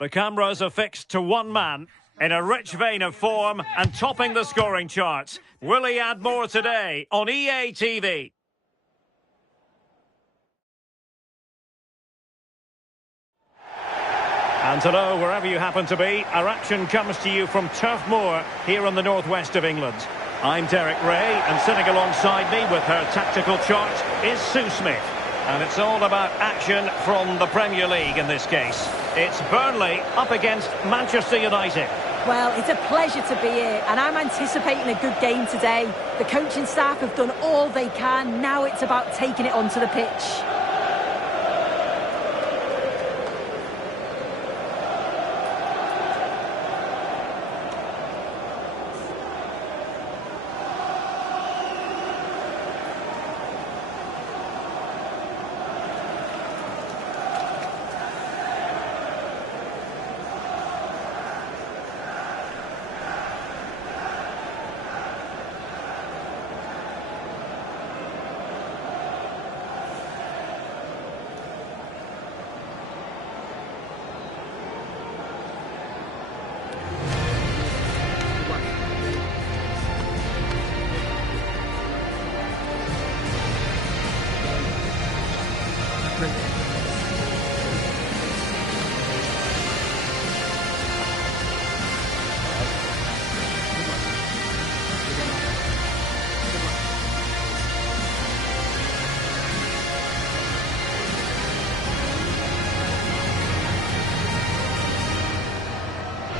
The cameras are fixed to one man in a rich vein of form and topping the scoring charts. Will he add more today on EA TV? And hello, wherever you happen to be, our action comes to you from Turf Moor here in the northwest of England. I'm Derek Ray, and sitting alongside me with her tactical chart is Sue Smith. And it's all about action from the Premier League in this case. It's Burnley up against Manchester United. Well, it's a pleasure to be here, and I'm anticipating a good game today. The coaching staff have done all they can. Now it's about taking it onto the pitch.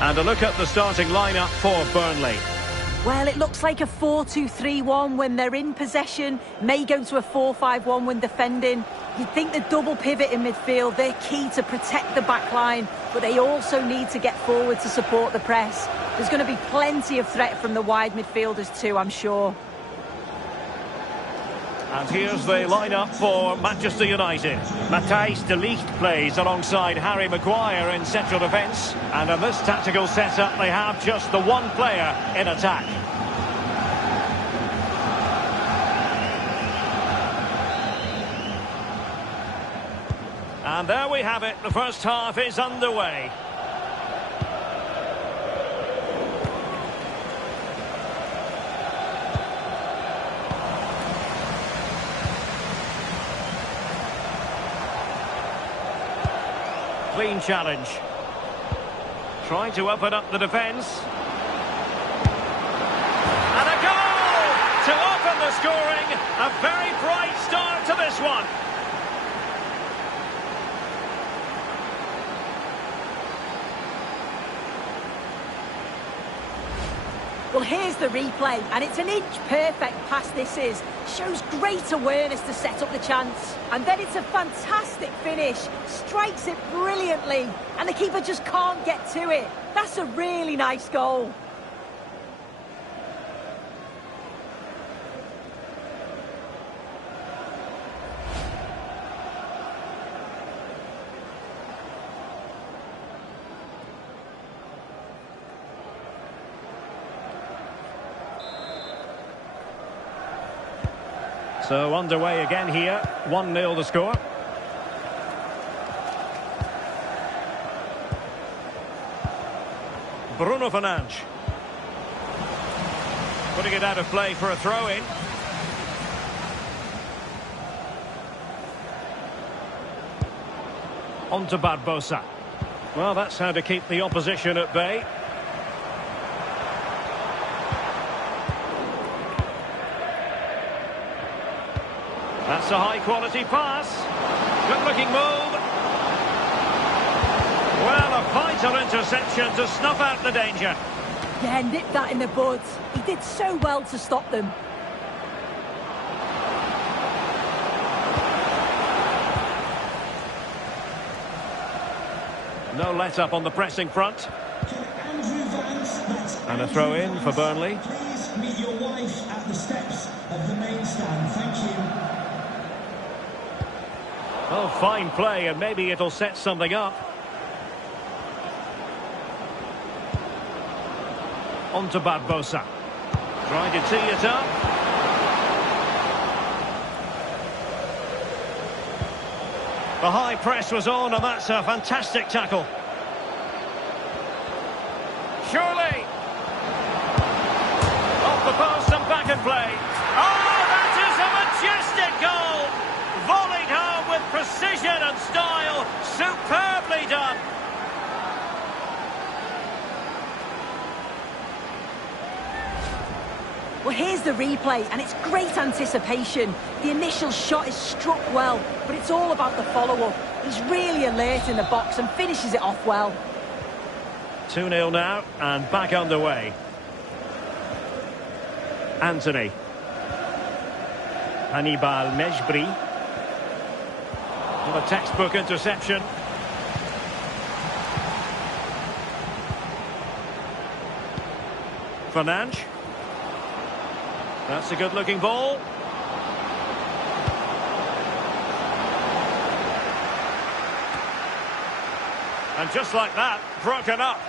And a look at the starting lineup for Burnley. Well, it looks like a 4-2-3-1 when they're in possession. May go to a 4-5-1 when defending. You'd think the double pivot in midfield, they're key to protect the back line, but they also need to get forward to support the press. There's going to be plenty of threat from the wide midfielders too, I'm sure. And here's the lineup for Manchester United. Matthijs de Ligt plays alongside Harry Maguire in central defence. And in this tactical setup, they have just the one player in attack. And there we have it. The first half is underway. Clean challenge. Trying to open up the defence. And a goal to open the scoring. A very bright start to this one. Well, here's the replay, and it's an inch-perfect pass this is. Shows great awareness to set up the chance. And then it's a fantastic finish. Strikes it brilliantly, and the keeper just can't get to it. That's a really nice goal. So underway again here, 1-0 the score. Bruno Fernandes. Putting it out of play for a throw-in. On to Barbosa. Well, that's how to keep the opposition at bay. That's a high-quality pass. Good-looking move. Well, a vital interception to snuff out the danger. Yeah, nipped that in the bud. He did so well to stop them. No let-up on the pressing front. And a throw-in for Burnley. Please meet your wife at the steps of the main stand. Thank you. Oh, fine play, and maybe it'll set something up. On to Barbosa. Trying to tee it up. The high press was on, and that's a fantastic tackle. surely. Off the post and back in play. Oh, that is a majestic goal! Volleyed home with precision and style. Superbly done. Well, here's the replay, and it's great anticipation. The initial shot is struck well, but it's all about the follow-up. He's really alert in the box and finishes it off well. 2-0 now, and back underway. Anthony. Hannibal Mejbri. Well, a textbook interception. Fernandes. That's a good-looking ball. And just like that, broken up.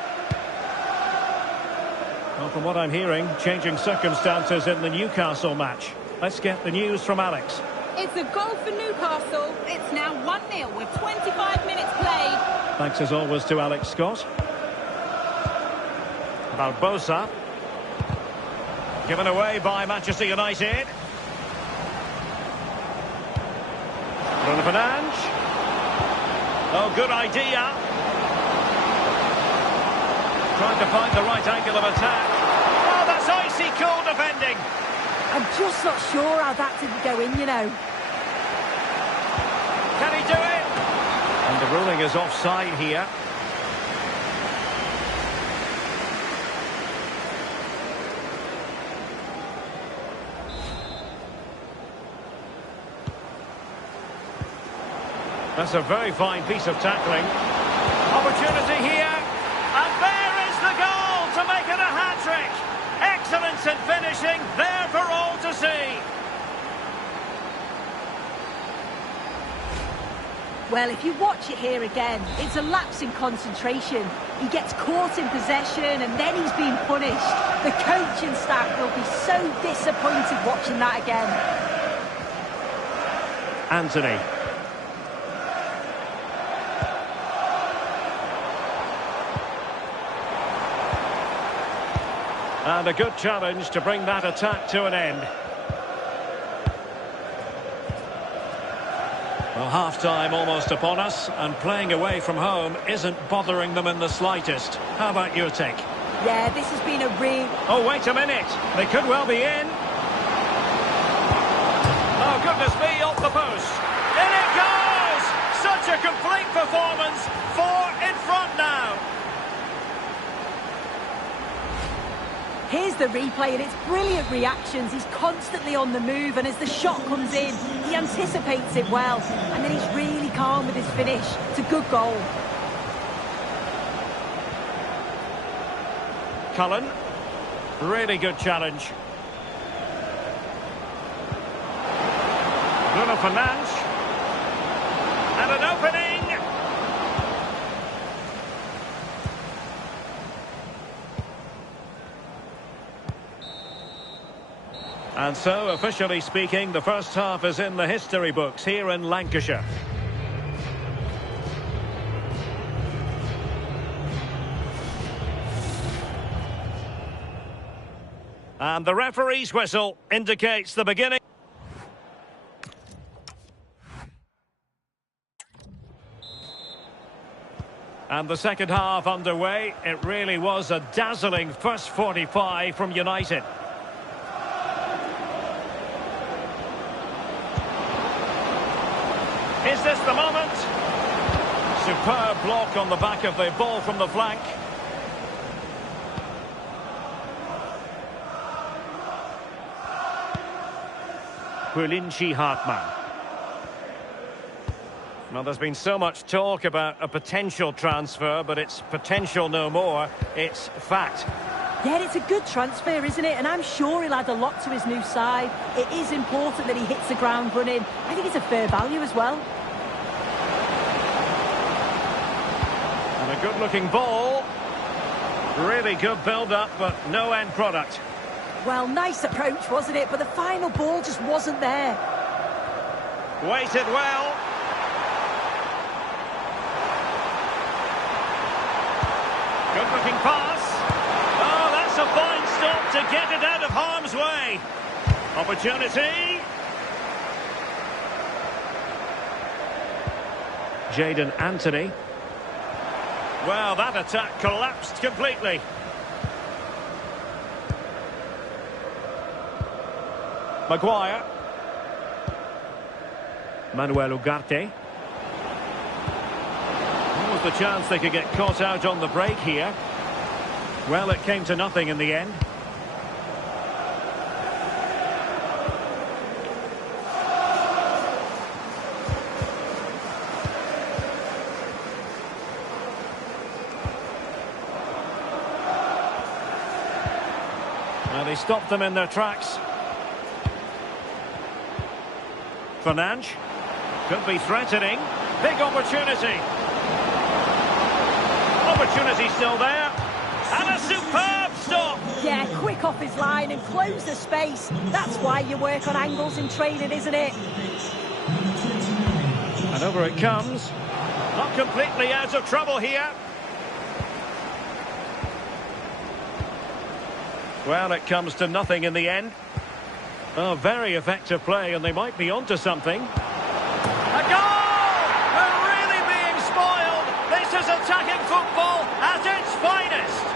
Well, from what I'm hearing, changing circumstances in the Newcastle match. Let's get the news from Alex. It's a goal for Newcastle. It's now 1-0 with 25 minutes played. Thanks as always to Alex Scott. Barbosa. Given away by Manchester United. Bruno Fernandes. Oh, good idea. Trying to find the right angle of attack. Oh, that's icy cool defending. I'm just not sure how that didn't go in, you know. Can he do it? And the ruling is offside here. That's a very fine piece of tackling. Opportunity here. And there is the goal to make it a hat-trick. Excellence in finishing, there for all to see. Well, if you watch it here again, it's a lapse in concentration. He gets caught in possession and then he's being punished. The coaching staff will be so disappointed watching that again. Anthony. And a good challenge to bring that attack to an end. Well, half-time almost upon us, and playing away from home isn't bothering them in the slightest. How about your take? Yeah, this has been a real... Oh, wait a minute. They could well be in. Oh, goodness me, off the post. In it goes! Such a complete performance. 4 in front now. Here's the replay, and it's brilliant reactions. He's constantly on the move, and as the shot comes in, he anticipates it well. And then he's really calm with his finish. It's a good goal. Cullen. Really good challenge. Bruno Fernandes. And an opening. And so, officially speaking, the first half is in the history books here in Lancashire. And the referee's whistle indicates the beginning. And the second half underway. It really was a dazzling first 45 from United. Is this the moment? Superb block on the back of the ball from the flank. Quillinchi Hartmann. Well, there's been so much talk about a potential transfer, but it's potential no more. It's fact. Yeah, it's a good transfer, isn't it? And I'm sure he'll add a lot to his new side. It is important that he hits the ground running. I think it's a fair value as well. And a good-looking ball. Really good build-up, but no end product. Well, nice approach, wasn't it? But the final ball just wasn't there. Weighted well. Good-looking pass. That's a fine stop to get it out of harm's way. Opportunity. Jadon Anthony. Well, that attack collapsed completely. Maguire. Manuel Ugarte. What was the chance they could get caught out on the break here? Well, it came to nothing in the end. Well, they stopped them in their tracks. Fernandes. Could be threatening. Big opportunity. Opportunity still there. And a superb stop. Yeah, quick off his line and close the space. That's why you work on angles in training, isn't it? And over it comes. Not completely out of trouble here. Well, it comes to nothing in the end. Oh, very effective play, and they might be onto something. A goal! They're really being spoiled. This is attacking football at its finest.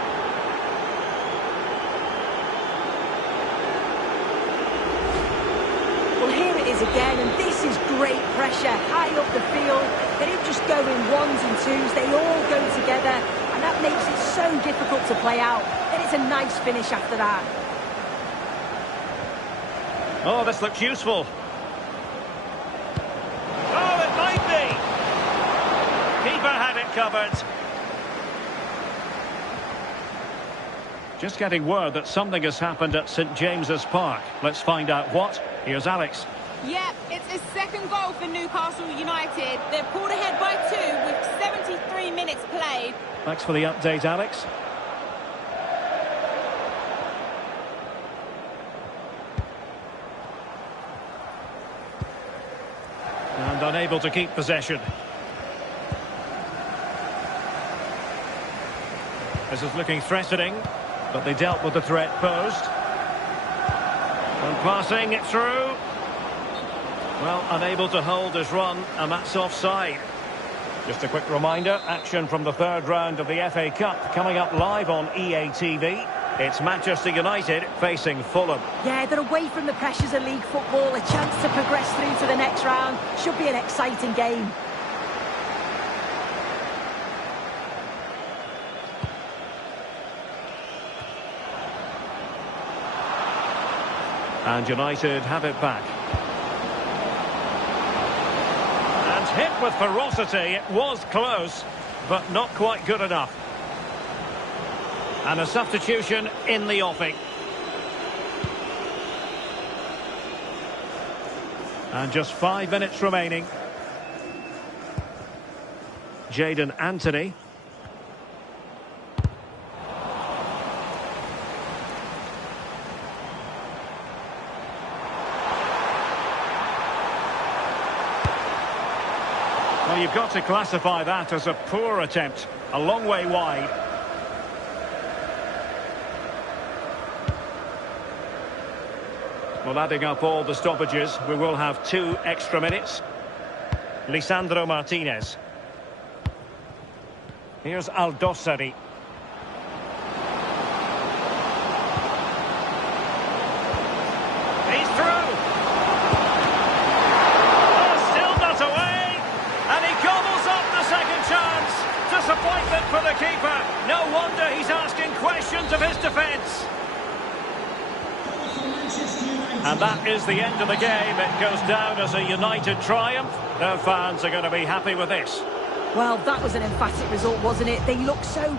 Well, here it is again, and this is great pressure, high up the field. They don't just go in ones and twos, they all go together, and that makes it so difficult to play out. And it's a nice finish after that. Oh, this looks useful. Oh, it might be. Keeper had it covered. Just getting word that something has happened at St James's Park. Let's find out what. Here's Alex. Yep, it's his second goal for Newcastle United. They're pulled ahead by 2 with 73 minutes played. Thanks for the update, Alex. And unable to keep possession. This is looking threatening, but they dealt with the threat posed. And passing it through. Well, unable to hold his run, and that's offside. Just a quick reminder, action from the third round of the FA Cup coming up live on EA TV. It's Manchester United facing Fulham. Yeah, they're away from the pressures of league football. A chance to progress through to the next round. Should be an exciting game. And United have it back. And hit with ferocity. It was close, but not quite good enough. And a substitution in the offing. And just 5 minutes remaining. Jadon Anthony. Well, you've got to classify that as a poor attempt. A long way wide. Well, adding up all the stoppages, we will have 2 extra minutes. Lisandro Martinez. Here's Aldosari. He's through. Oh, still not away. And he gobbles up the second chance. Disappointment for the keeper. No wonder he's asking questions of his defence. And that is the end of the game. It goes down as a United triumph. Their fans are going to be happy with this. Well, that was an emphatic result, wasn't it? They look so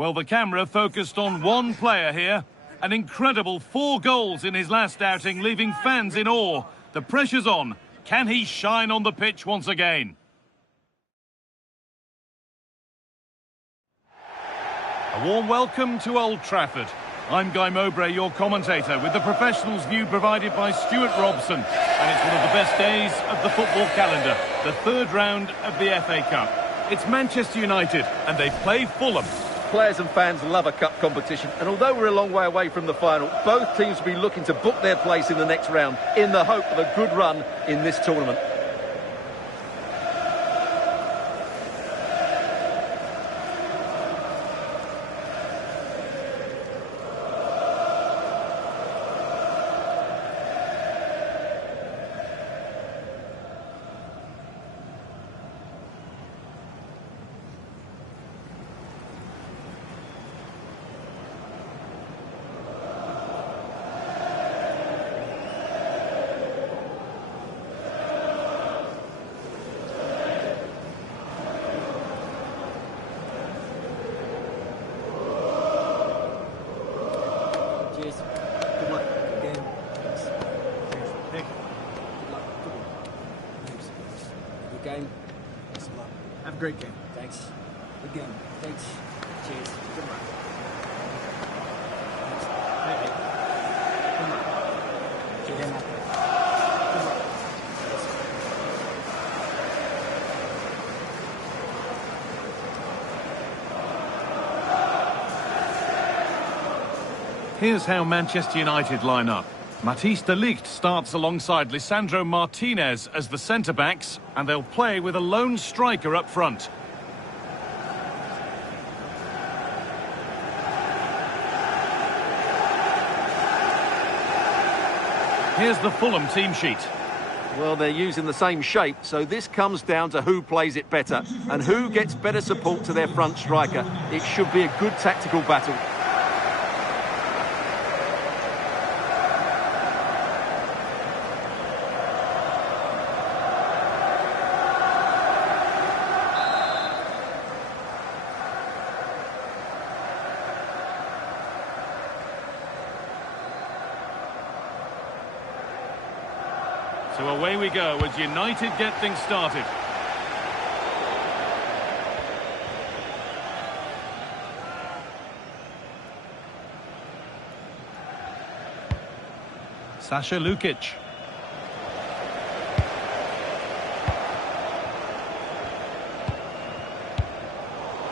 Well, the camera focused on one player here. An incredible 4 goals in his last outing, leaving fans in awe. The pressure's on. Can he shine on the pitch once again? A warm welcome to Old Trafford. I'm Guy Mowbray, your commentator, with the professionals' view provided by Stuart Robson. And it's one of the best days of the football calendar, the 3rd round of the FA Cup. It's Manchester United, and they play Fulham. Players and fans love a cup competition, and although we're a long way away from the final, both teams will be looking to book their place in the next round in the hope of a good run in this tournament. Cheers. Good luck. Good game. Thanks. Cheers. Nick. Good luck. Good one. Thanks. Good game. Thanks a lot. Have a great game. Thanks. Good game. Thanks. Cheers. Good luck. Thanks. Hey. Good luck. Cheers. Good luck. Here's how Manchester United line up. Matthijs de Ligt starts alongside Lisandro Martinez as the centre-backs, and they'll play with a lone striker up front. Here's the Fulham team sheet. Well, they're using the same shape, so this comes down to who plays it better and who gets better support to their front striker. It should be a good tactical battle. So away we go as United get things started. Sasha Lukic.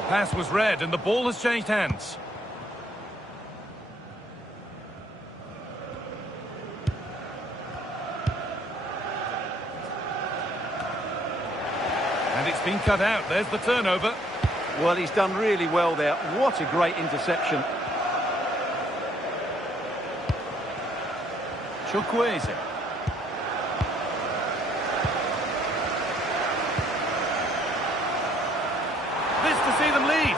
Pass was read and the ball has changed hands. And it's been cut out. There's the turnover. Well, he's done really well there. What a great interception. Chukwueze. This to see them lead.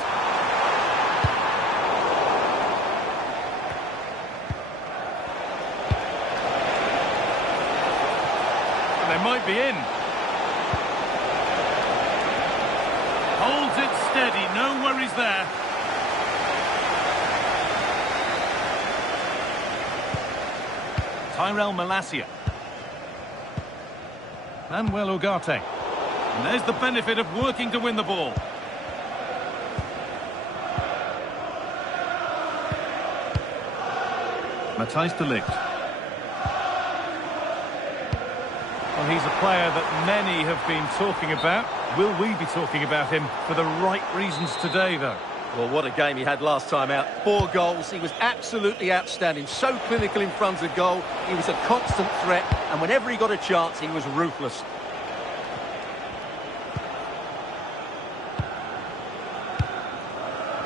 And they might be in. Holds it steady, no worries there. Tyrell Malacia. Manuel Ugarte. And there's the benefit of working to win the ball. Matthijs de Ligt. Well, he's a player that many have been talking about. Will we be talking about him for the right reasons today, though? Well, what a game he had last time out. 4 goals. He was absolutely outstanding. So clinical in front of goal. He was a constant threat. And whenever he got a chance, he was ruthless.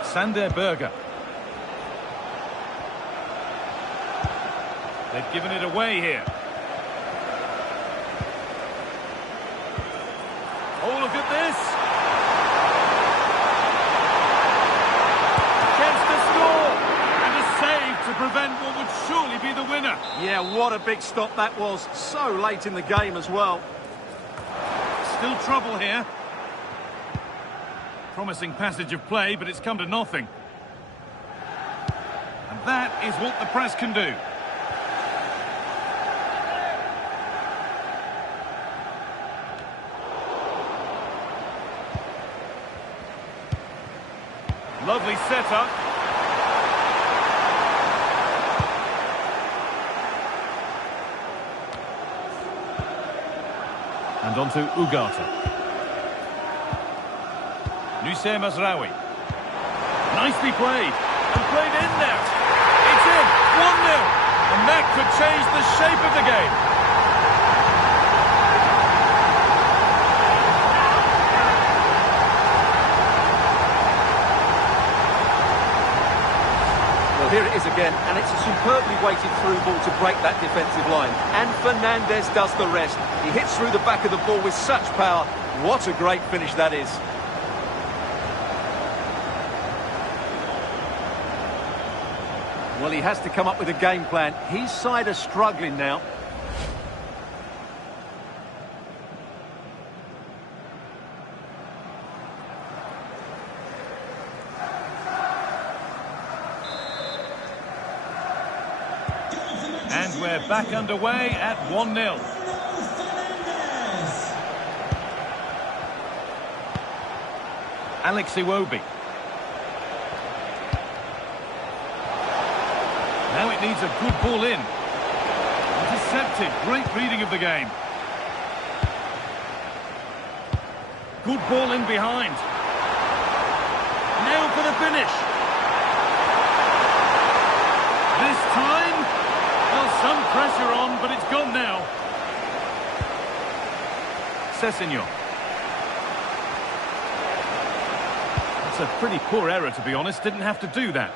Sander Berge. They've given it away here. Oh, look at this! Chance to score! And a save to prevent what would surely be the winner. Yeah, what a big stop that was. So late in the game as well. Still trouble here. Promising passage of play, but it's come to nothing. That is what the press can do. Lovely setup. And on to Ugarte. Noussair Mazraoui. Nicely played. And played in there. It's in. 1-0. And that could change the shape of the game. Well, here it is again, and it's a superbly weighted through ball to break that defensive line. And Fernandes does the rest. He hits through the back of the ball with such power. What a great finish that is. Well, he has to come up with a game plan. His side are struggling now. And we're back underway at 1-0. Alex Iwobi. Now it needs a good ball in. Intercepted. Great reading of the game. Good ball in behind. Now for the finish. This time, well, some pressure on, but it's gone now. Sessegnon. It's a pretty poor error, to be honest. Didn't have to do that.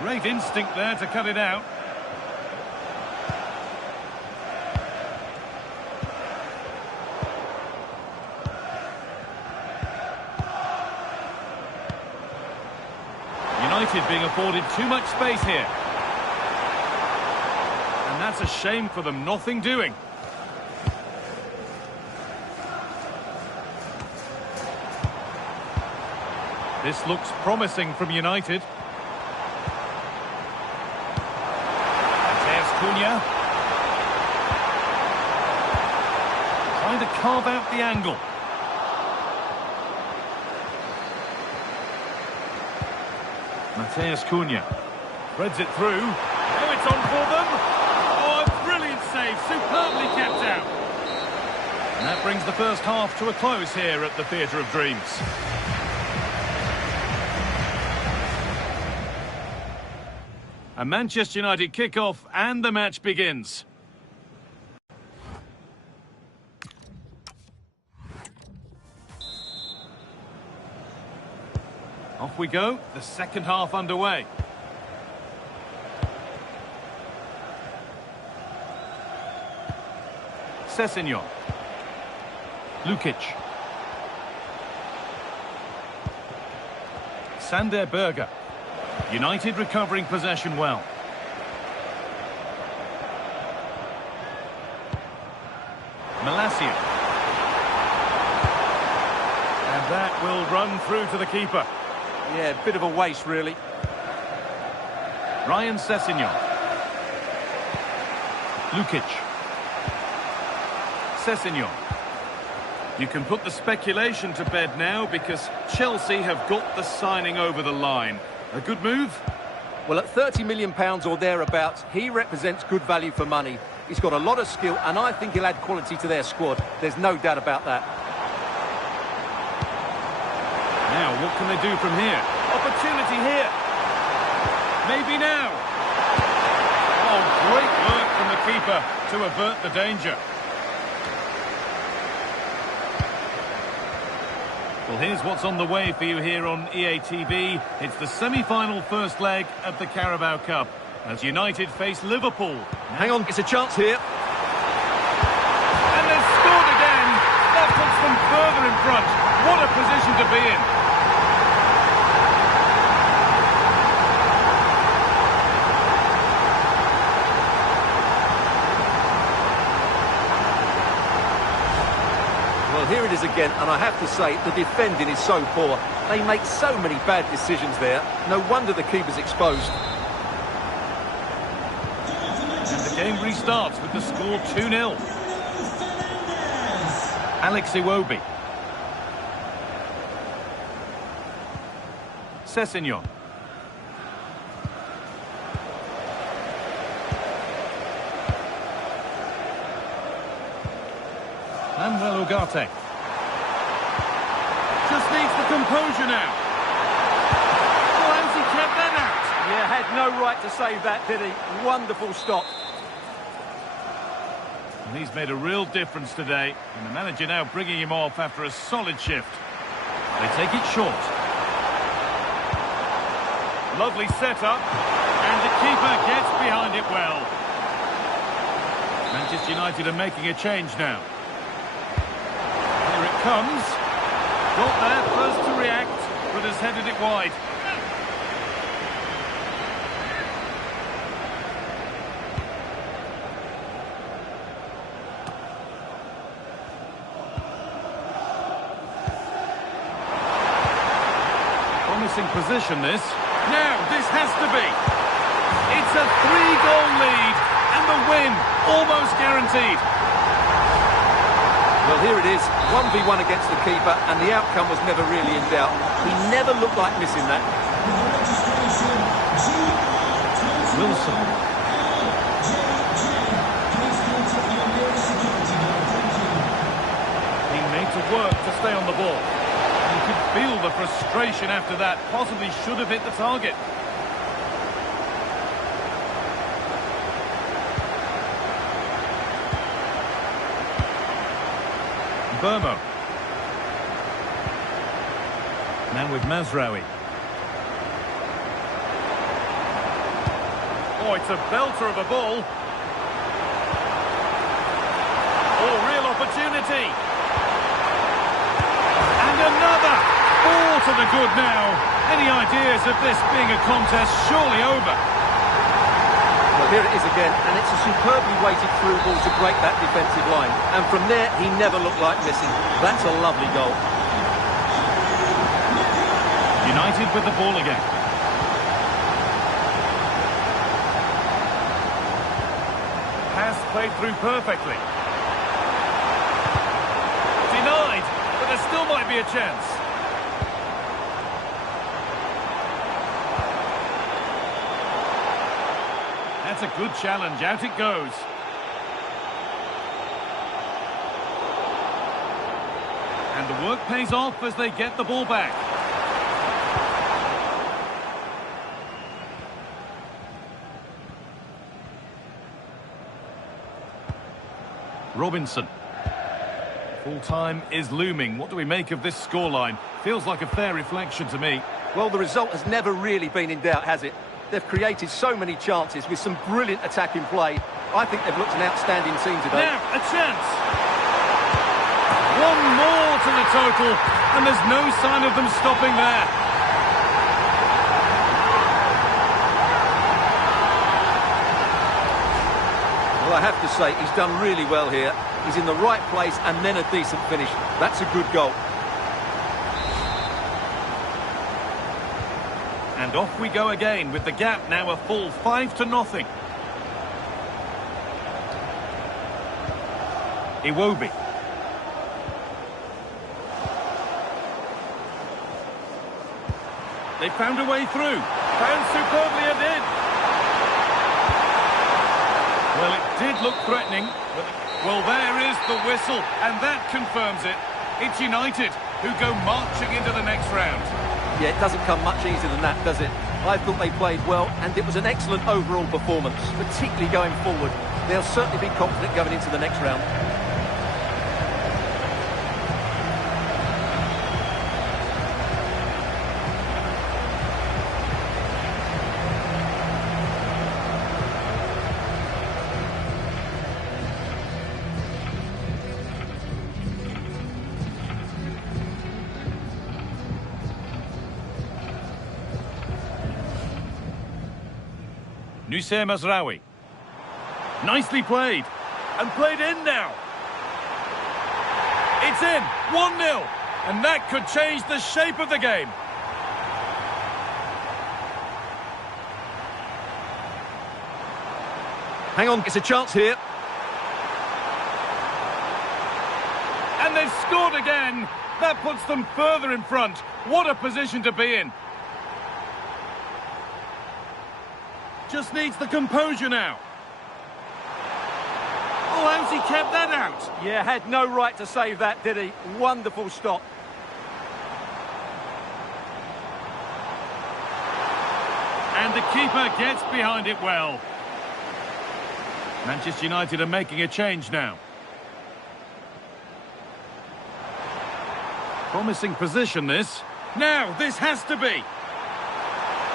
Great instinct there to cut it out. United being afforded too much space here. And that's a shame for them, nothing doing. This looks promising from United. Cunha. Trying to carve out the angle. Matheus Cunha. Threads it through. Now it's on for them. Oh, a brilliant save. Superbly kept out. And that brings the first half to a close here at the Theatre of Dreams. A Manchester United kick-off and the match begins. Off we go, the second half underway. Sessegnon. Lukic. Sander Berge. United recovering possession well. Malacia. And that will run through to the keeper. Yeah, bit of a waste, really. Ryan Sessegnon. Lukic. Sessegnon. You can put the speculation to bed now because Chelsea have got the signing over the line. A good move? Well, at £30 million or thereabouts, he represents good value for money. He's got a lot of skill, and I think he'll add quality to their squad. There's no doubt about that. Now, what can they do from here? Opportunity here. Maybe now. Oh, great work from the keeper to avert the danger. Well, here's what's on the way for you here on EA TV. It's the semi-final first leg of the Carabao Cup as United face Liverpool. Hang on, it's a chance here. And they've scored again. That puts them further in front. What a position to be in. Well, here it is again, and I have to say, the defending is so poor. They make so many bad decisions there. No wonder the keeper's exposed. And the game restarts with the score 2-0. Alex Iwobi. Sessegnon. Manuel Ugarte. Just needs the composure now. Oh, how's he kept that out? Yeah, had no right to save that, did he? Wonderful stop. And he's made a real difference today. And the manager now bringing him off after a solid shift. They take it short. Lovely setup. And the keeper gets behind it well. Manchester United are making a change now. Here it comes. Got there first to react, but has headed it wide. Promising position, this. Now, this has to be. It's a 3-goal lead, and the win almost guaranteed. Well, here it is, 1v1 against the keeper, and the outcome was never really in doubt. He never looked like missing that. Wilson. He made to work to stay on the ball. You could feel the frustration after that. Possibly should have hit the target. Burmo. Now with Mazraoui. Oh, it's a belter of a ball. Oh, real opportunity. And another. 4 to the good now. Any ideas of this being a contest surely over? Well, here it is again, and it's a superbly weighted through ball to break that defensive line. And from there, he never looked like missing. That's a lovely goal. United with the ball again. Pass played through perfectly. Denied, but there still might be a chance. That's a good challenge. Out it goes. And the work pays off as they get the ball back. Robinson. Full time is looming. What do we make of this scoreline? Feels like a fair reflection to me. Well, the result has never really been in doubt, has it? They've created so many chances with some brilliant attacking play. I think they've looked an outstanding team today. Now, a chance. One more to the total, and there's no sign of them stopping there. Well, I have to say, he's done really well here. He's in the right place and then a decent finish. That's a good goal. And off we go again, with the gap now a full 5-0. Iwobi. They found a way through. Found superbly and in. Well, it did look threatening, but well, there is the whistle, and that confirms it. It's United who go marching into the next round. Yeah, it doesn't come much easier than that, does it? I thought they played well, and it was an excellent overall performance, particularly going forward. They'll certainly be confident going into the next round. Noussair Mazraoui. Nicely played. And played in now. It's in. 1-0. And that could change the shape of the game. Hang on, it's a chance here. And they've scored again. That puts them further in front. What a position to be in. Just needs the composure now. Oh, how's he kept that out? Yeah, had no right to save that, did he? Wonderful stop. And the keeper gets behind it well. Manchester United are making a change now. Promising position, this. Now, this has to be.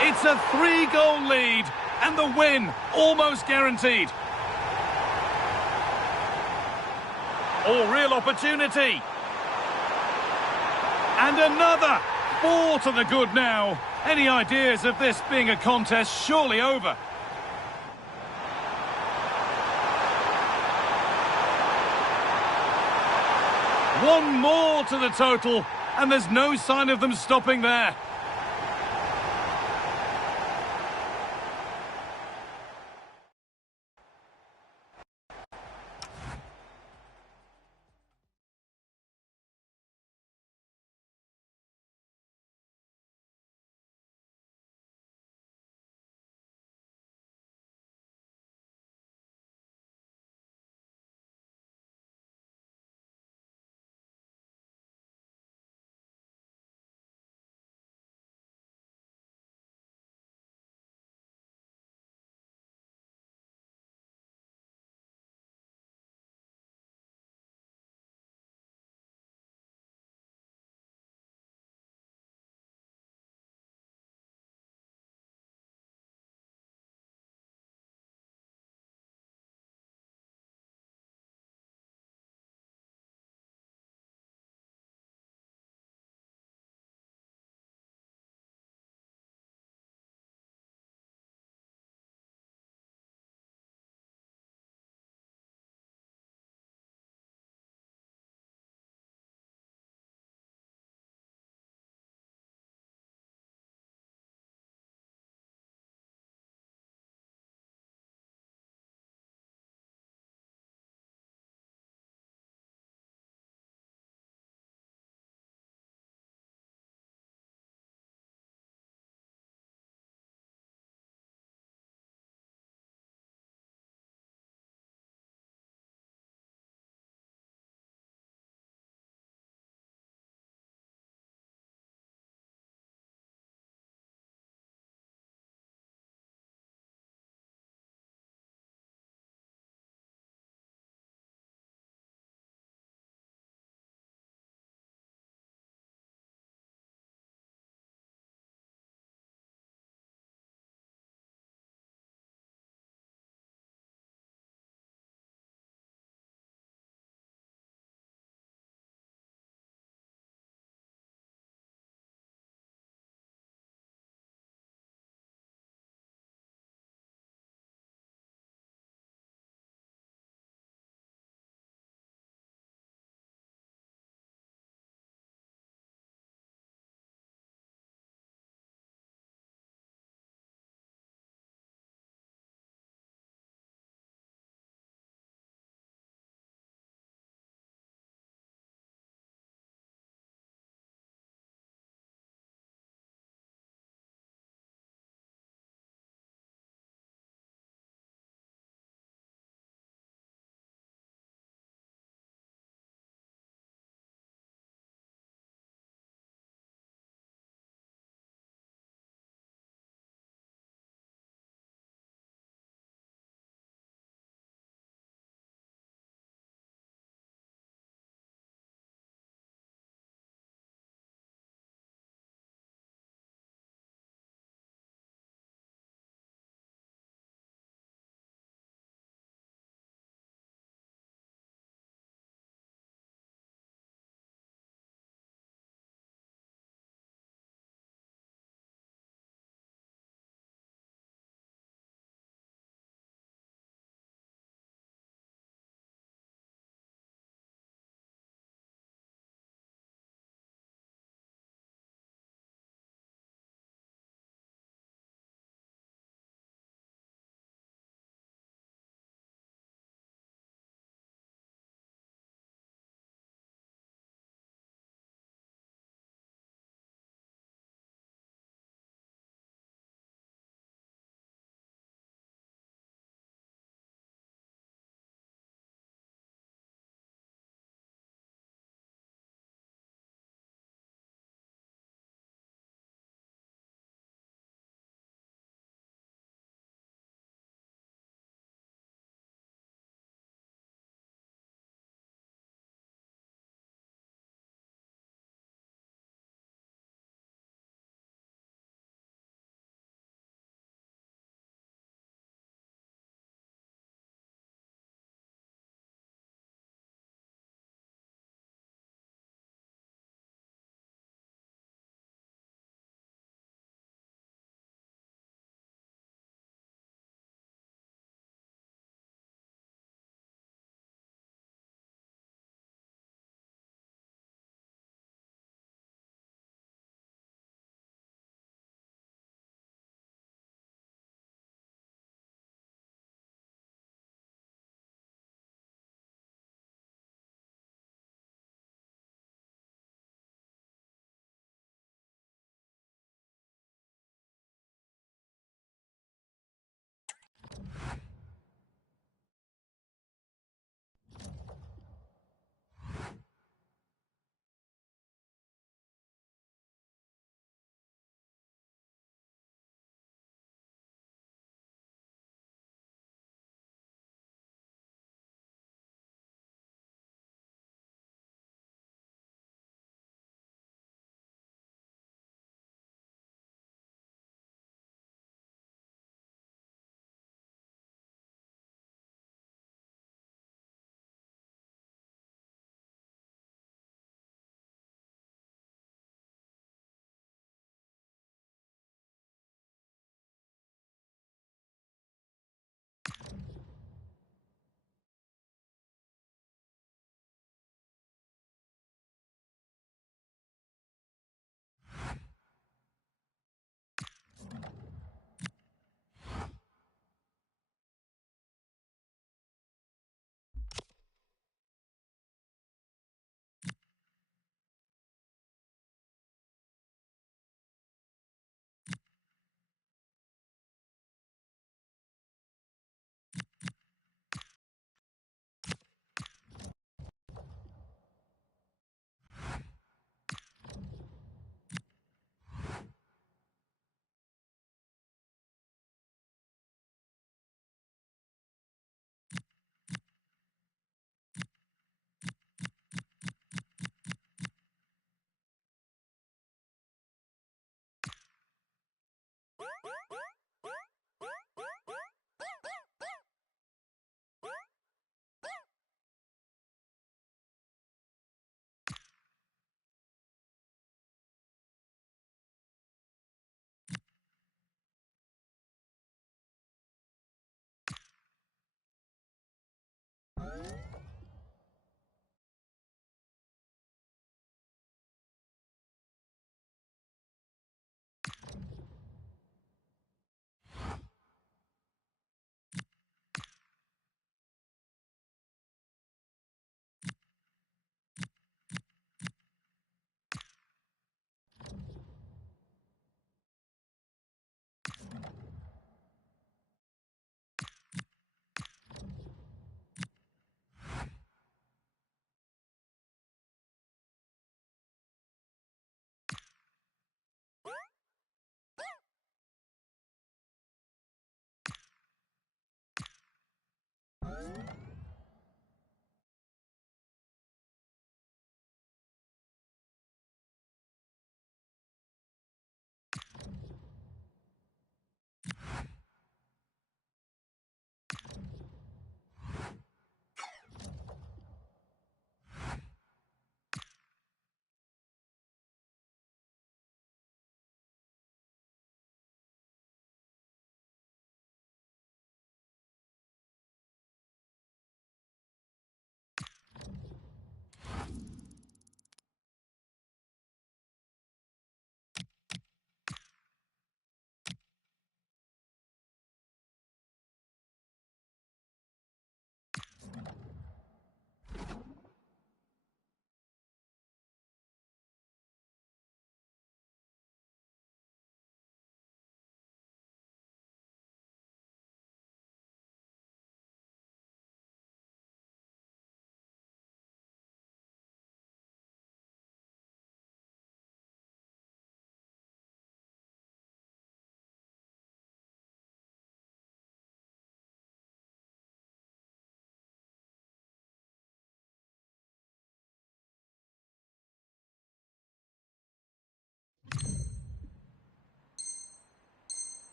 It's a 3-goal lead, and the win almost guaranteed. Oh, real opportunity. And another. 4 to the good now. Any ideas of this being a contest surely over? One more to the total, and there's no sign of them stopping there.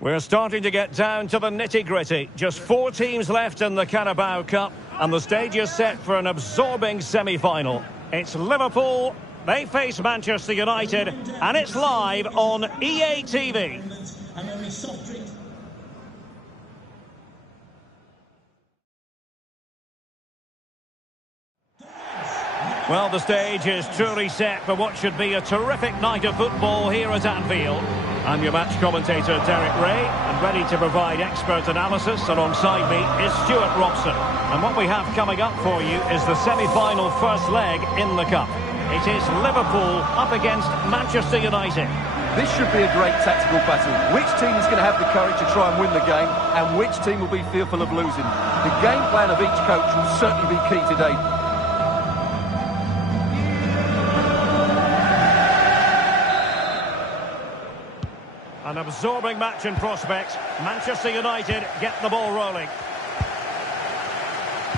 We're starting to get down to the nitty-gritty. Just 4 teams left in the Carabao Cup, and the stage is set for an absorbing semi-final. It's Liverpool, they face Manchester United, and it's live on EA TV. And only soft drink. Well, the stage is truly set for what should be a terrific night of football here at Anfield. I'm your match commentator, Derek Ray, and ready to provide expert analysis alongside me is Stuart Robson. And what we have coming up for you is the semi-final first leg in the Cup. It is Liverpool up against Manchester United. This should be a great tactical battle. Which team is going to have the courage to try and win the game, and which team will be fearful of losing? The game plan of each coach will certainly be key today. An absorbing match in prospect. Manchester United get the ball rolling.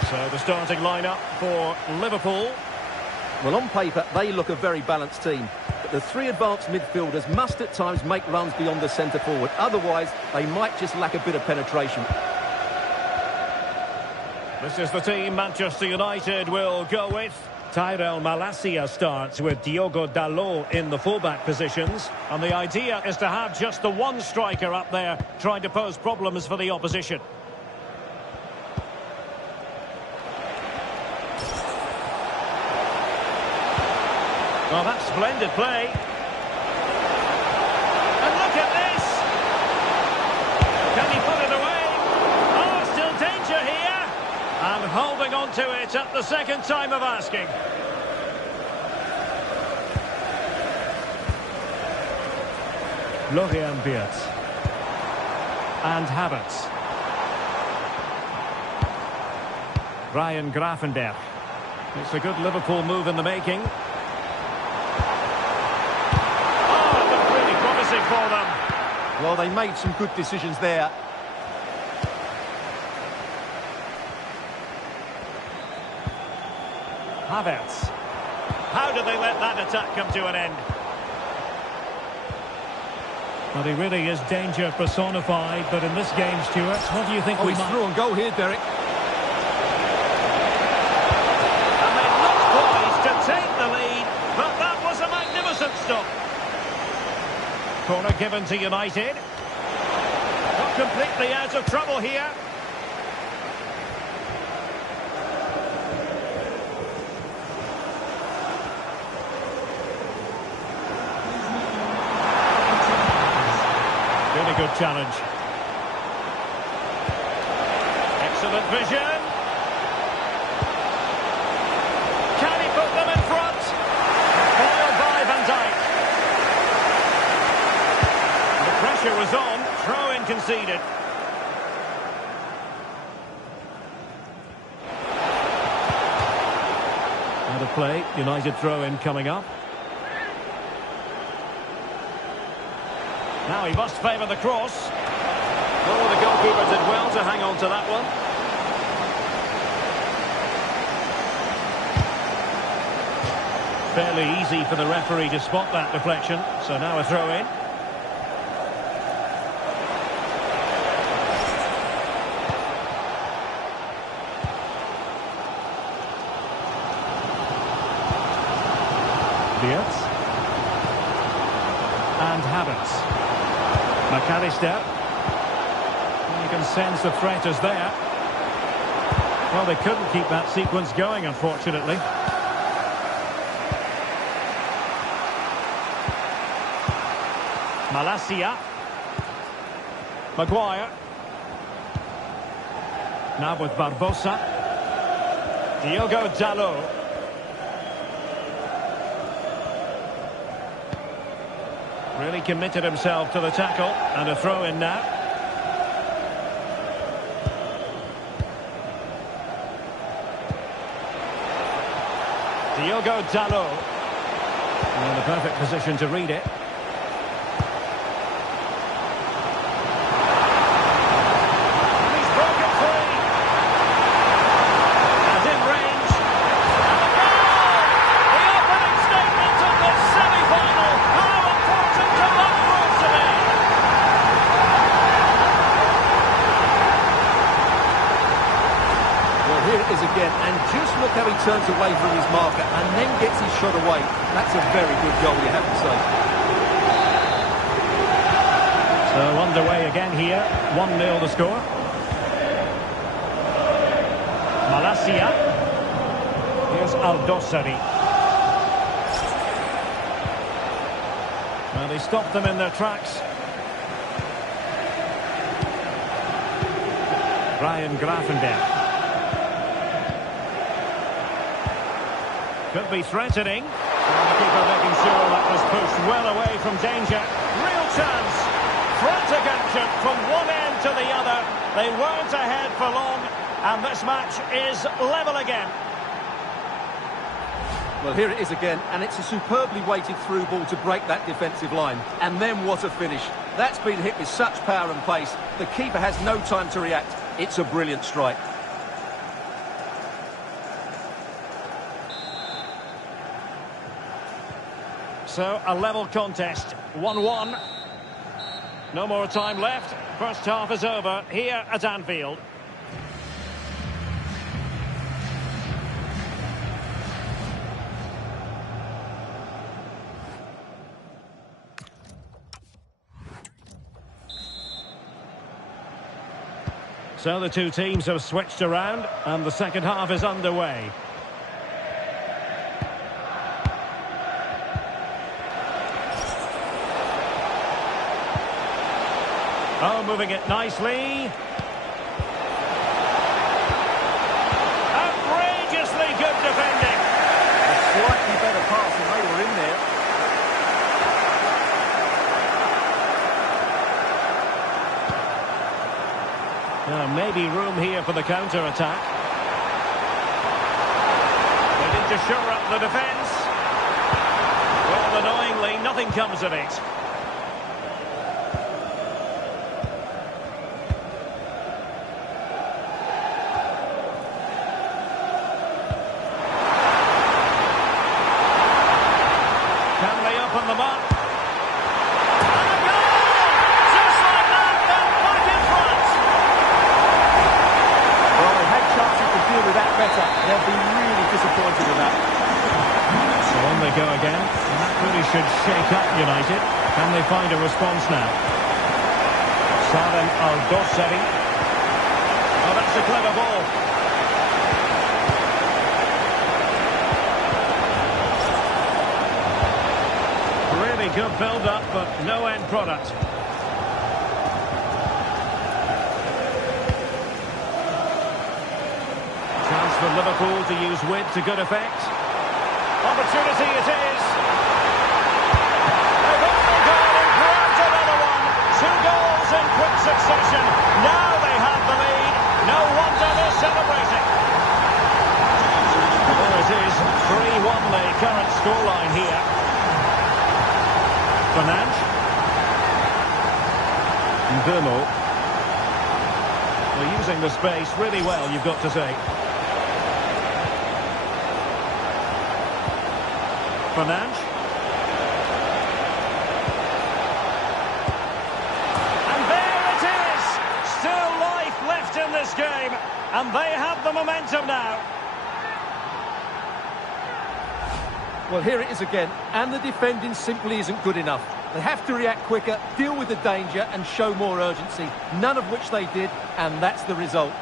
So the starting lineup for Liverpool. Well, on paper, they look a very balanced team. But the 3 advanced midfielders must at times make runs beyond the centre forward. Otherwise, they might just lack a bit of penetration. This is the team Manchester United will go with. Tyrell Malacia starts with Diogo Dalot in the fullback positions. And the idea is to have just the one striker up there trying to pose problems for the opposition. Well, that's splendid play. And look at this! Can he put it away? Oh, still danger here! And holding on to it at the second time of asking. Florian Wirtz. And Havertz. Ryan Gravenberch. It's a good Liverpool move in the making. For them. Well, they made some good decisions there. Havertz. How do they let that attack come to an end? Well, he really is danger personified, but in this game, Stuart, what do you think we He's might... through on goal here, Derek. And they look poised to take the lead, but that was a magnificent stop. Corner given to United. Not completely out of trouble here. Really good challenge. Excellent vision. Can he put them in front? Foiled by Van Dijk. Pressure was on, throw-in conceded. Out of play, United throw-in coming up. Now he must favour the cross. Oh, the goalkeeper did well to hang on to that one. Fairly easy for the referee to spot that deflection, so now a throw-in. Wirtz. And Havertz. McAllister. You can sense the threat is there. Well, they couldn't keep that sequence going, unfortunately. Malacia. Maguire. Now with Barbosa. Diogo Dalot. Really committed himself to the tackle, and a throw-in now. Diogo Dalot. In the perfect position to read it. And he's broken free. And in range. And a goal! The opening statement of this semi-final. How important can that prove to be? it is again, and just look how he turns away from his marker and then gets his shot away. That's a very good goal, you have to say. So underway again here, 1-0 the score. Malacia. Here's Aldosari. Well, they stopped them in their tracks. Ryan Gravenberch. Could be threatening. The keeper making sure that was pushed well away from danger. Real chance. Frantic action from one end to the other. They weren't ahead for long, and this match is level again. Well, here it is again, and it's a superbly weighted through ball to break that defensive line. And then what a finish. That's been hit with such power and pace. The keeper has no time to react. It's a brilliant strike. So, a level contest, 1-1. No more time left. First half is over here at Anfield. So the two teams have switched around and the second half is underway. Oh, moving it nicely. Outrageously good defending. A slightly better pass and they were in there. Maybe room here for the counter-attack. They need to shore up the defence. Well, annoyingly, nothing comes of it. Can they open them up? Better. They'll be really disappointed with that. So on they go again. And that really should shake up United. Can they find a response now? Salem Aldosari. Oh, that's a clever ball. Really good build-up, but no end product. For Liverpool to use width to good effect. Opportunity it is. They've only gone and grabbed another one. 2 goals in quick succession. Now they have the lead. No wonder they're celebrating. Well, it is 3-1 the current scoreline here. Fernandes. Mbeumo. They're using the space really well, you've got to say. Fernandes. And there it is! Still life left in this game. And they have the momentum now. Well, here it is again. And the defending simply isn't good enough. They have to react quicker, deal with the danger and show more urgency. None of which they did, and that's the result.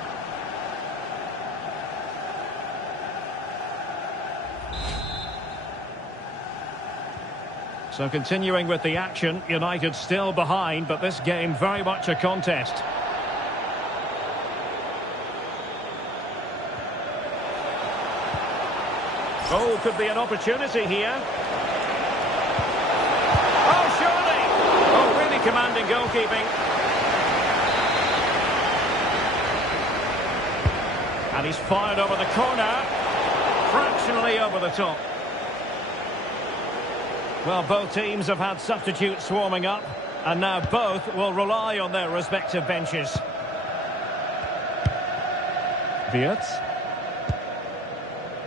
So continuing with the action, United still behind, but this game very much a contest. Oh, could be an opportunity here. Oh, surely! Oh, really commanding goalkeeping. And he's fired over the corner. Fractionally over the top. Well, both teams have had substitutes warming up, and now both will rely on their respective benches. Wirtz.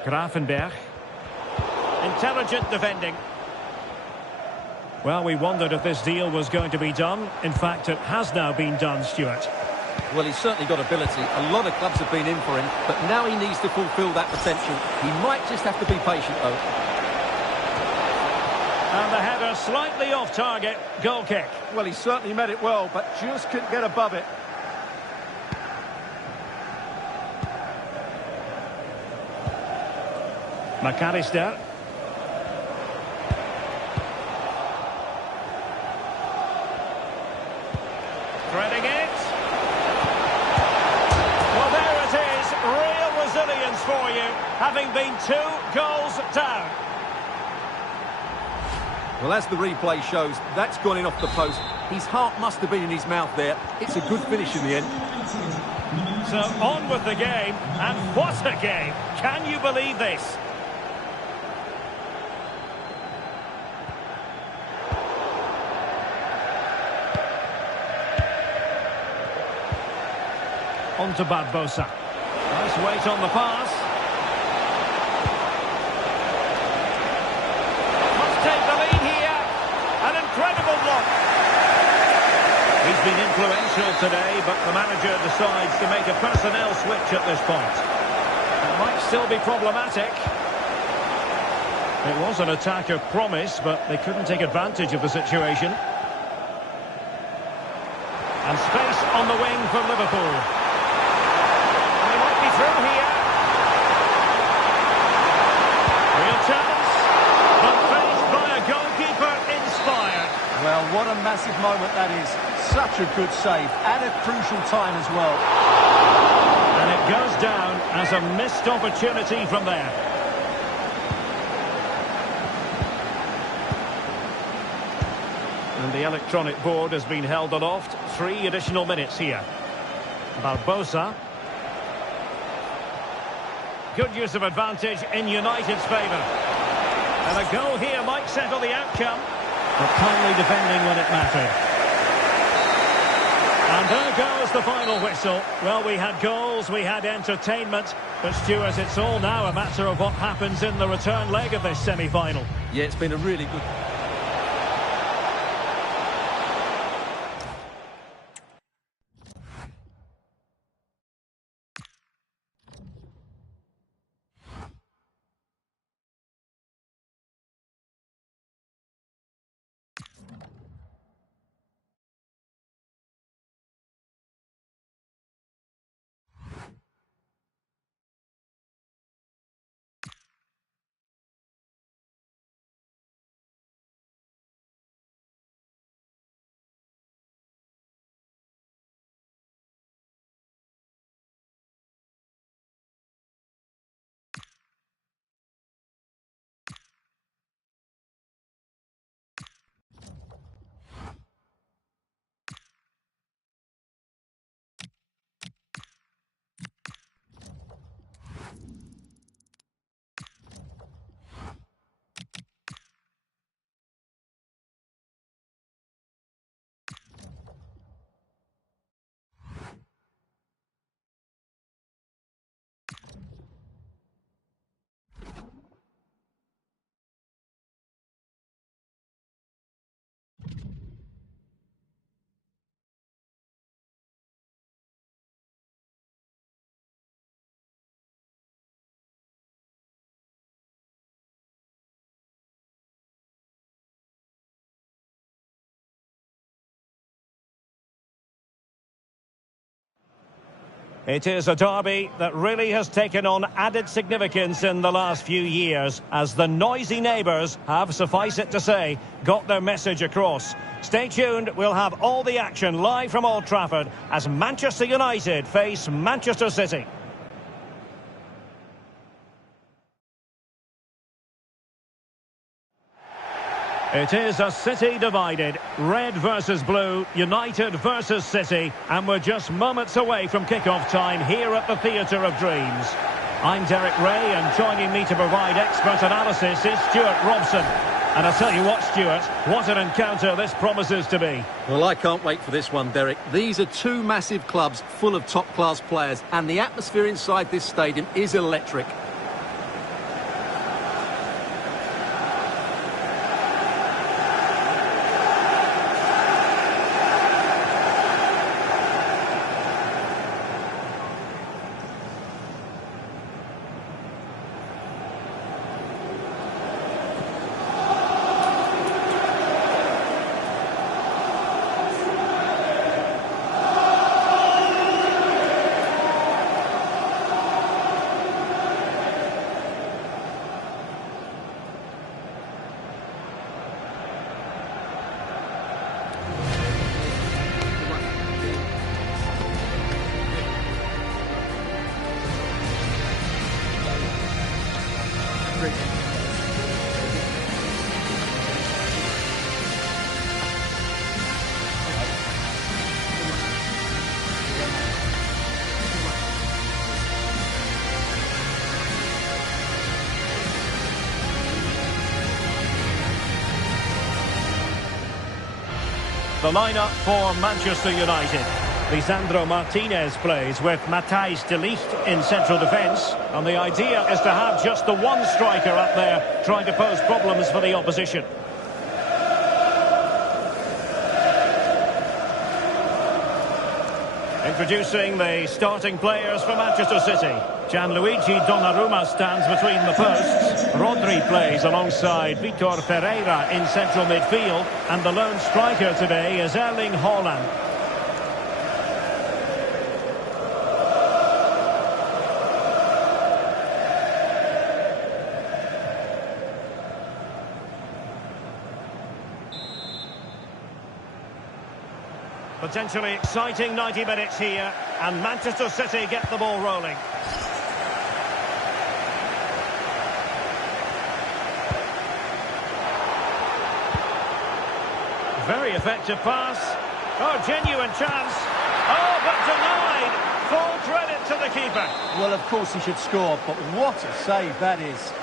Gravenberch. Intelligent defending. Well, we wondered if this deal was going to be done. In fact, it has now been done, Stuart. Well, he's certainly got ability. A lot of clubs have been in for him, but now he needs to fulfil that potential. He might just have to be patient, though. And the header slightly off target. Goal kick. Well, he certainly met it well, but just couldn't get above it. McAllister. Threading it. Well, there it is. Real resilience for you, having been 2 goals down. Well, as the replay shows, that's gone in off the post. His heart must have been in his mouth there. It's a good finish in the end. So on with the game, and what a game! Can you believe this? On to Barbosa. Nice weight on the pass. Must take the lead here. An incredible block. He's been influential today, but the manager decides to make a personnel switch at this point. It might still be problematic. It was an attack of promise, but they couldn't take advantage of the situation. And space on the wing for Liverpool. Through here. Real chance, but faced by a goalkeeper inspired. Well, what a massive moment that is. Such a good save, at a crucial time as well. And it goes down as a missed opportunity from there. And the electronic board has been held aloft. 3 additional minutes here. Barbosa. Good use of advantage in United's favour. And a goal here might settle the outcome. But kindly defending when it mattered. And there goes the final whistle. Well, we had goals, we had entertainment. But Stuart, it's all now a matter of what happens in the return leg of this semi-final. Yeah, it's been a really good... It is a derby that really has taken on added significance in the last few years as the noisy neighbours have, suffice it to say, got their message across. Stay tuned, we'll have all the action live from Old Trafford as Manchester United face Manchester City. It is a City divided, red versus blue, United versus City, and we're just moments away from kick-off time here at the Theatre of Dreams. I'm Derek Ray, and joining me to provide expert analysis is Stuart Robson. And I'll tell you what, Stuart, what an encounter this promises to be. Well, I can't wait for this one, Derek. These are 2 massive clubs full of top-class players, and the atmosphere inside this stadium is electric. The lineup for Manchester United. Lisandro Martinez plays with Matthijs de Ligt in central defence. And the idea is to have just the one striker up there trying to pose problems for the opposition. Introducing the starting players for Manchester City. Gianluigi Donnarumma stands between the posts. Rodri plays alongside Vitor Ferreira in central midfield. And the lone striker today is Erling Haaland. Potentially exciting 90 minutes here, and Manchester City get the ball rolling. Very effective pass. Oh, genuine chance. Oh, but denied. Full credit to the keeper. Well, of course he should score, but what a save that is.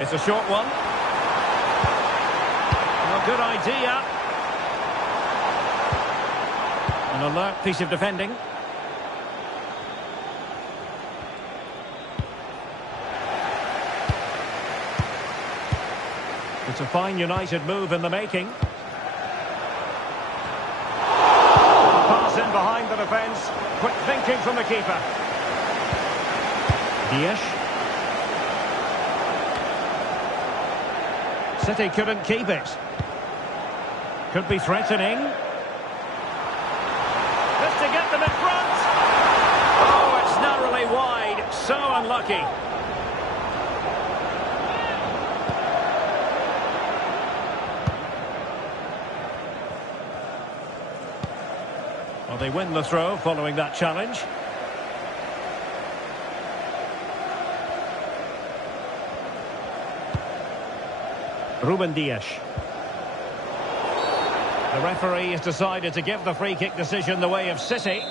It's a short one. Good idea. An alert piece of defending. It's a fine United move in the making. Pass in behind the defence. Quick thinking from the keeper. Dias. City couldn't keep it. Could be threatening. Just to get them in front. Oh, it's narrowly wide. So unlucky. Well, they win the throw following that challenge. Ruben Dias. The referee has decided to give the free kick decision the way of City.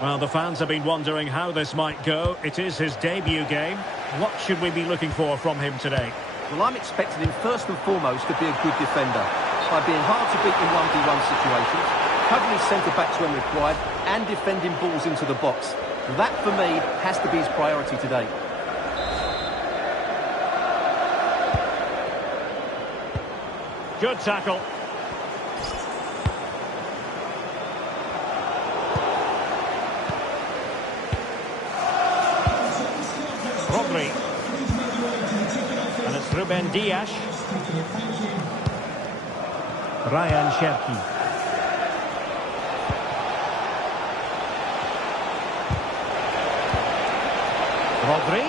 Well, the fans have been wondering how this might go. It is his debut game. What should we be looking for from him today? Well, I'm expecting him first and foremost to be a good defender. By being hard to beat in 1v1 situations, covering his centre-backs when required, and defending balls into the box. That, for me, has to be his priority today. Good tackle. Rodri. And it's Ruben Dias. Ryan Cherki. Rodri.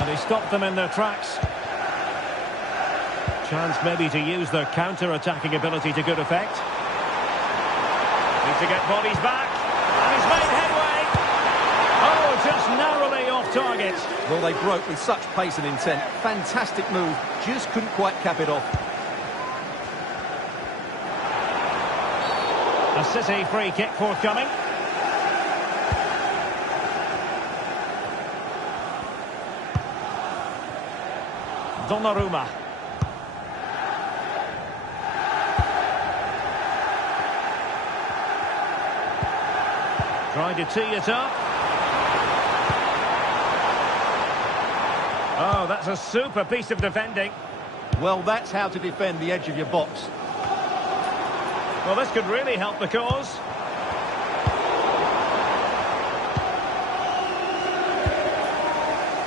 And he stopped them in their tracks. Chance maybe to use their counter-attacking ability to good effect. Need to get bodies back. And he's made headway. Oh, just narrowly off target. Well, they broke with such pace and intent. Fantastic move. Just couldn't quite cap it off. A City free kick forthcoming. Donnarumma. Trying to tee it up. Oh, that's a super piece of defending. Well, that's how to defend the edge of your box. Well, this could really help the cause.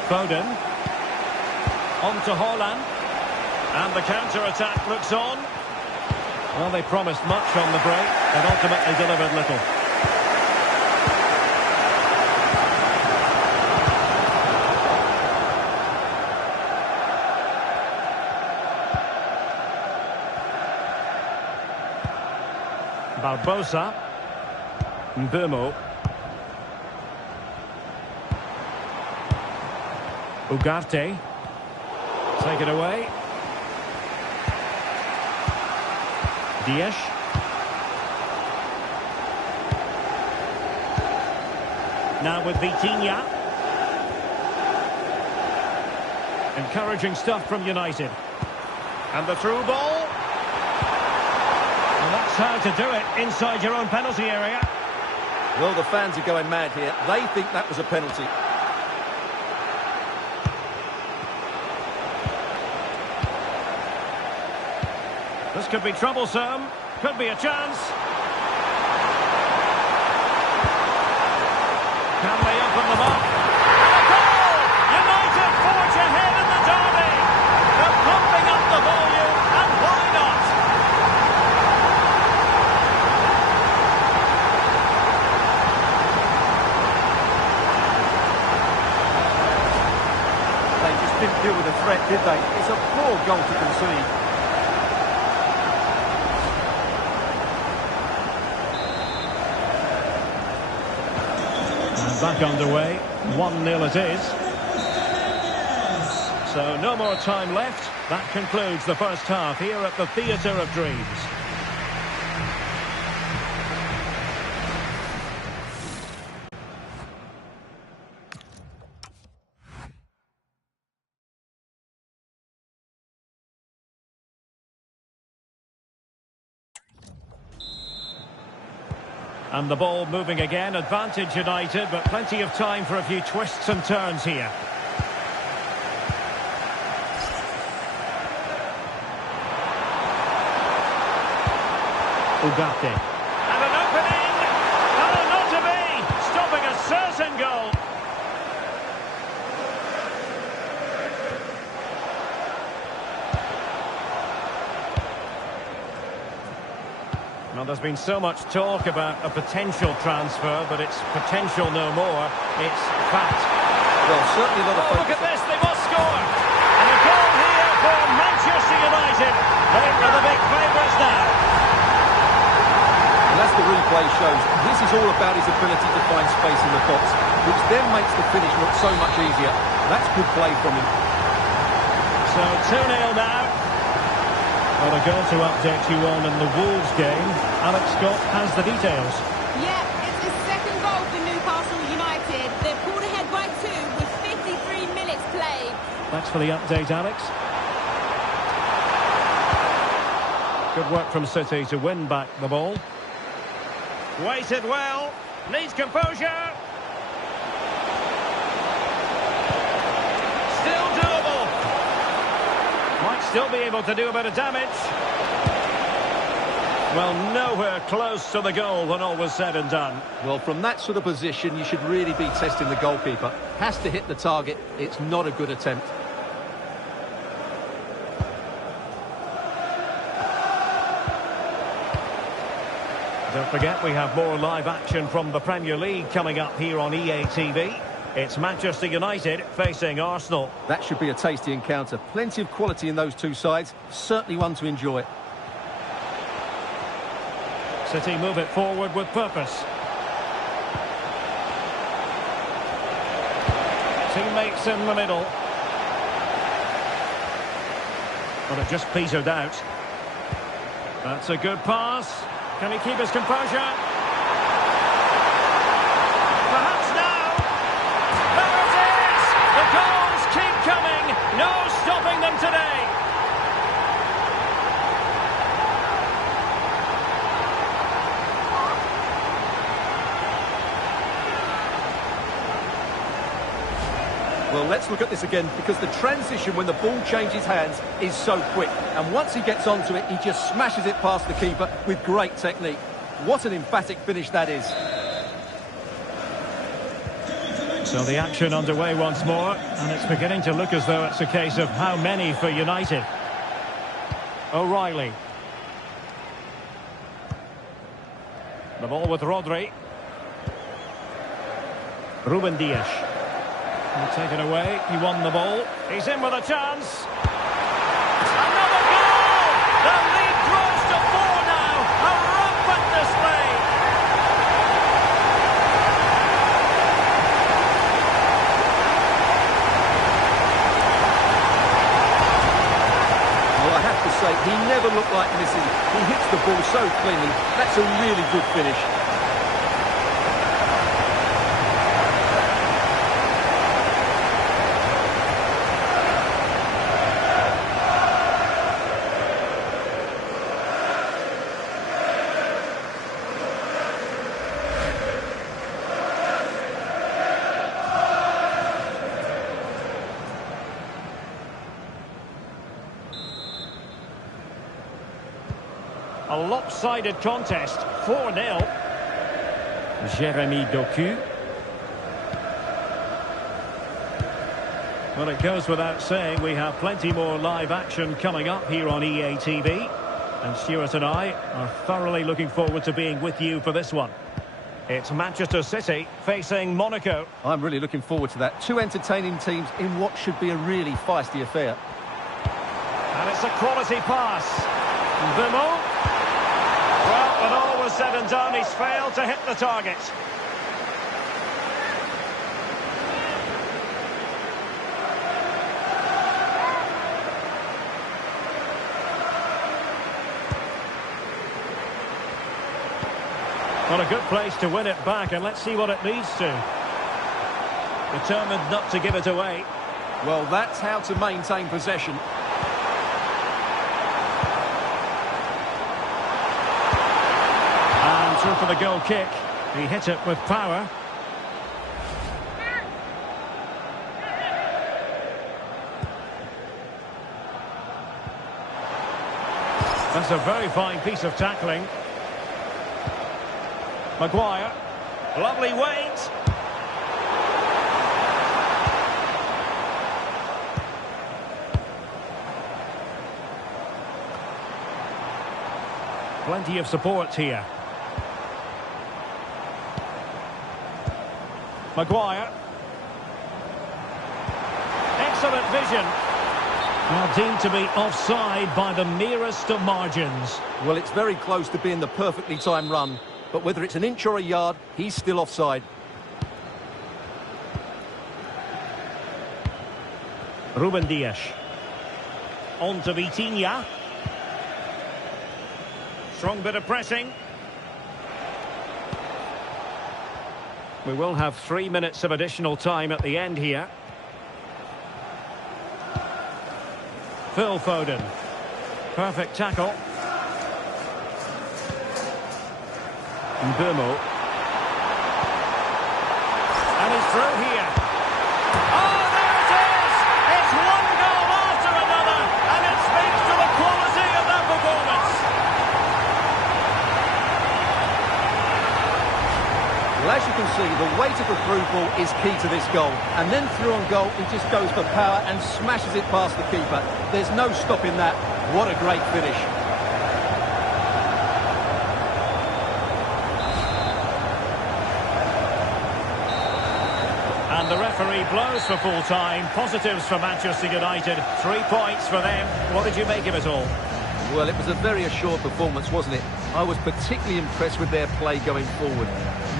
Foden. On to Haaland. And the counter-attack looks on. Well, they promised much on the break, and ultimately delivered little. Barbosa. Mbeumo. Ugarte. Take it away. Dias. Now with Vitinha. Encouraging stuff from United. And the through ball. And that's how to do it inside your own penalty area. Well, the fans are going mad here. They think that was a penalty. This could be troublesome. Could be a chance. Can they open them up? And a goal! United forge ahead in the derby. They're pumping up the volume, and why not? They just didn't deal with the threat, did they? It's a poor goal to concede. Back underway, 1-0 it is. So no more time left. That concludes the first half here at the Theatre of Dreams. And the ball moving again, advantage United, but plenty of time for a few twists and turns here. Ugarte. And an opening! Oh, not to be! Stopping a certain goal! Well, there's been so much talk about a potential transfer, but it's potential no more. It's fact. Well, certainly not a focus. Look at this, they must score! And a goal here for Manchester United. They are the big favourites now. And as the replay shows, this is all about his ability to find space in the box, which then makes the finish look so much easier. That's good play from him. So 2-0 now. Well, a goal to update you on in the Wolves game. Alex Scott has the details. Yeah, it's his second goal for Newcastle United. They're pulled ahead by 2 with 53 minutes played. Thanks for the update, Alex. Good work from City to win back the ball. Waited well. Needs composure. Still doable. Might still be able to do a bit of damage. Well, nowhere close to the goal when all was said and done. Well, from that sort of position, you should really be testing the goalkeeper. Has to hit the target. It's not a good attempt. Don't forget, we have more live action from the Premier League coming up here on EA TV. It's Manchester United facing Arsenal. That should be a tasty encounter. Plenty of quality in those two sides. Certainly one to enjoy. City move it forward with purpose. Teammates in the middle. But it just petered out. That's a good pass. Can he keep his composure? Perhaps now. There it is! The goals keep coming. No stopping them today. Well, let's look at this again, because the transition when the ball changes hands is so quick. And once he gets onto it, he just smashes it past the keeper with great technique. What an emphatic finish that is. So the action underway once more, and it's beginning to look as though it's a case of how many for United. O'Reilly. The ball with Rodri. Ruben Dias. Taken away, he won the ball. He's in with a chance. Another goal! The lead grows to 4 now. A rampant display. Well, I have to say, he never looked like missing. He hits the ball so cleanly. That's a really good finish. A lopsided contest, 4-0. Jeremy Doku. Well, it goes without saying we have plenty more live action coming up here on EA TV. And Stuart and I are thoroughly looking forward to being with you for this one. It's Manchester City facing Monaco. I'm really looking forward to that. Two entertaining teams in what should be a really feisty affair. And it's a quality pass. Vimo. Well, when all was said and done, he's failed to hit the target. Well, a good place to win it back, and let's see what it leads to. Determined not to give it away. Well, that's how to maintain possession. And through for the goal kick. He hit it with power. That's a very fine piece of tackling. Maguire, lovely weight. Plenty of support here. Maguire. Excellent vision. Now deemed to be offside by the merest of margins. Well, it's very close to being the perfectly timed run. But whether it's an inch or a yard, he's still offside. Ruben Dias. On to Vitinha. Strong bit of pressing. We will have 3 minutes of additional time at the end here. Phil Foden. Perfect tackle. Mbeumo. And he's through here. Oh, there it is! It's one goal after another, and it speaks to the quality of that performance. Well, as you can see, the weight of the through ball is key to this goal. And then through on goal, he just goes for power and smashes it past the keeper. There's no stopping that. What a great finish. And the referee blows for full time. Positives for Manchester United. 3 points for them. What did you make of it all? Well, it was a very assured performance, wasn't it? I was particularly impressed with their play going forward.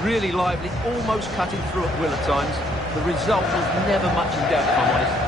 Really lively, almost cutting through at will at times. The result was never much in doubt, if I'm honest.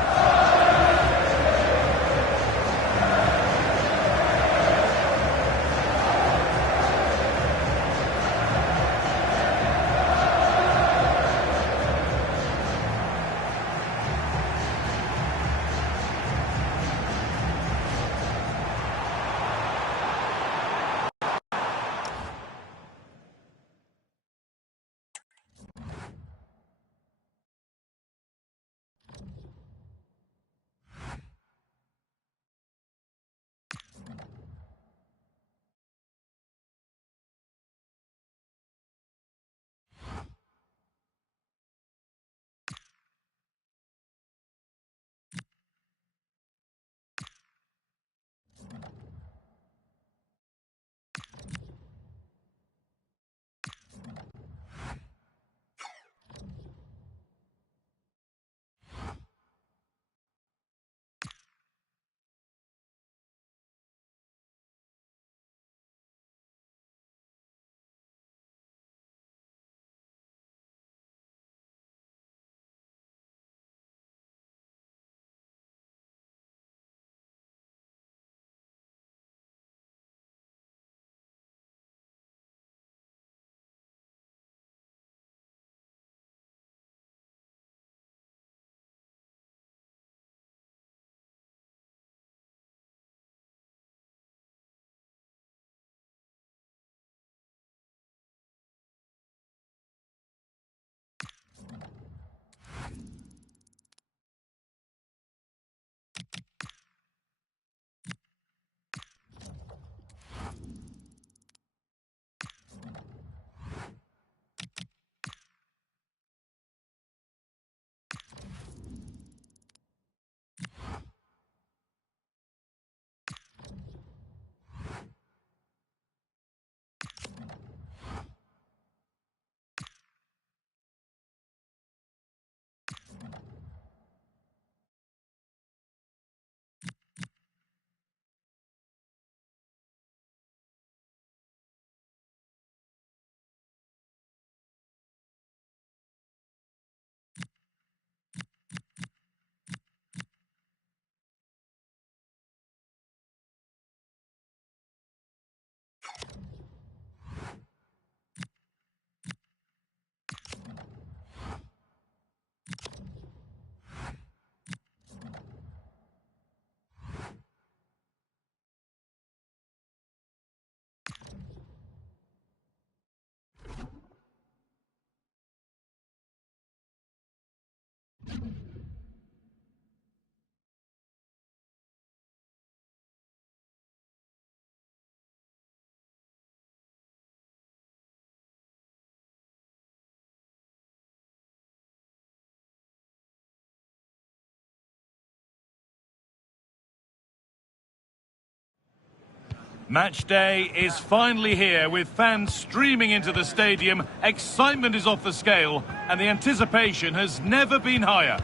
Match day is finally here, with fans streaming into the stadium. Excitement is off the scale, and the anticipation has never been higher.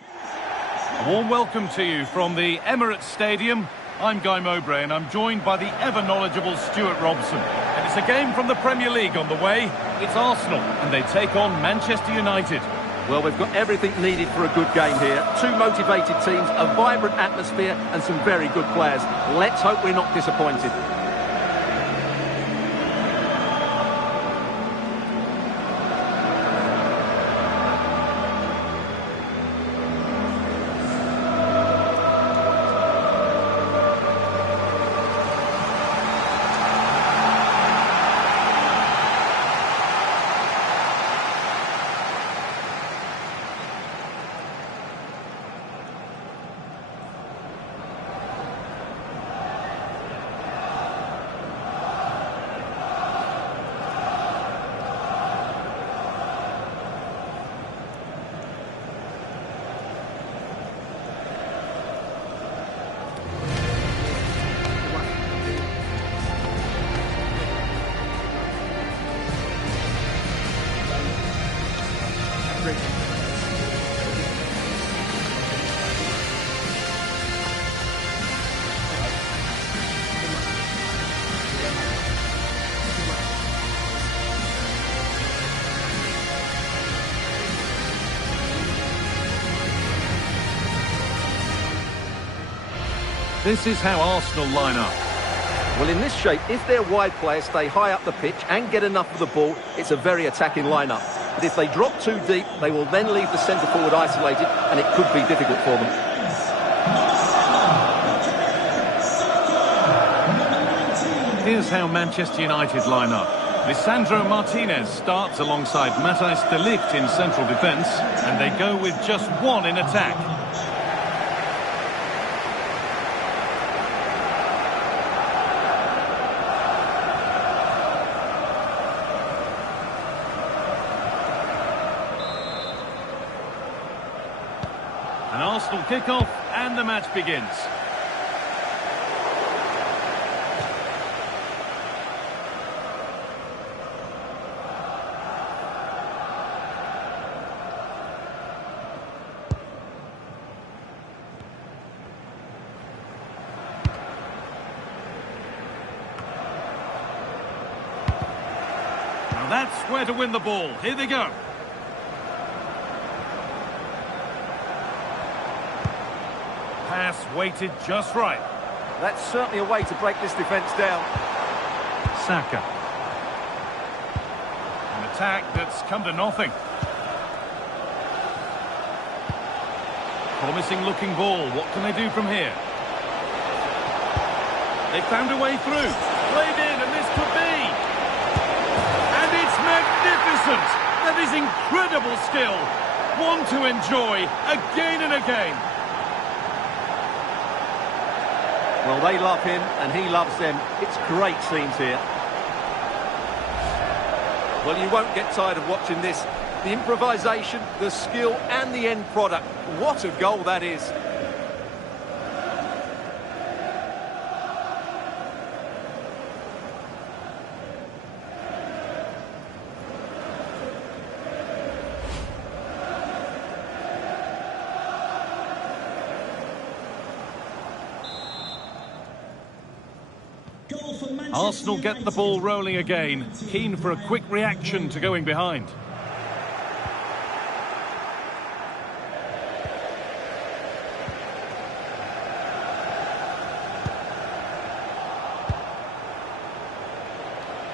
A warm welcome to you from the Emirates Stadium. I'm Guy Mowbray, and I'm joined by the ever-knowledgeable Stuart Robson. And it's a game from the Premier League on the way. It's Arsenal, and they take on Manchester United. Well, we've got everything needed for a good game here. Two motivated teams, a vibrant atmosphere, and some very good players. Let's hope we're not disappointed. This is how Arsenal line up. Well, in this shape, if their wide players stay high up the pitch and get enough of the ball, it's a very attacking lineup. But if they drop too deep, they will then leave the centre-forward isolated, and it could be difficult for them. Here's how Manchester United line up. Lisandro Martinez starts alongside Matthijs de Ligt in central defence, and they go with just one in attack. An Arsenal kick-off, and the match begins. Now that's where to win the ball. Here they go. Pass weighted just right. That's certainly a way to break this defence down. Saka. An attack that's come to nothing. Promising looking ball. What can they do from here? They found a way through. Played in, and this could be. And it's magnificent. That is incredible skill. One to enjoy again and again. Well, they love him, and he loves them. It's great scenes here. Well, you won't get tired of watching this. The improvisation, the skill, and the end product. What a goal that is. Arsenal get the ball rolling again, keen for a quick reaction to going behind.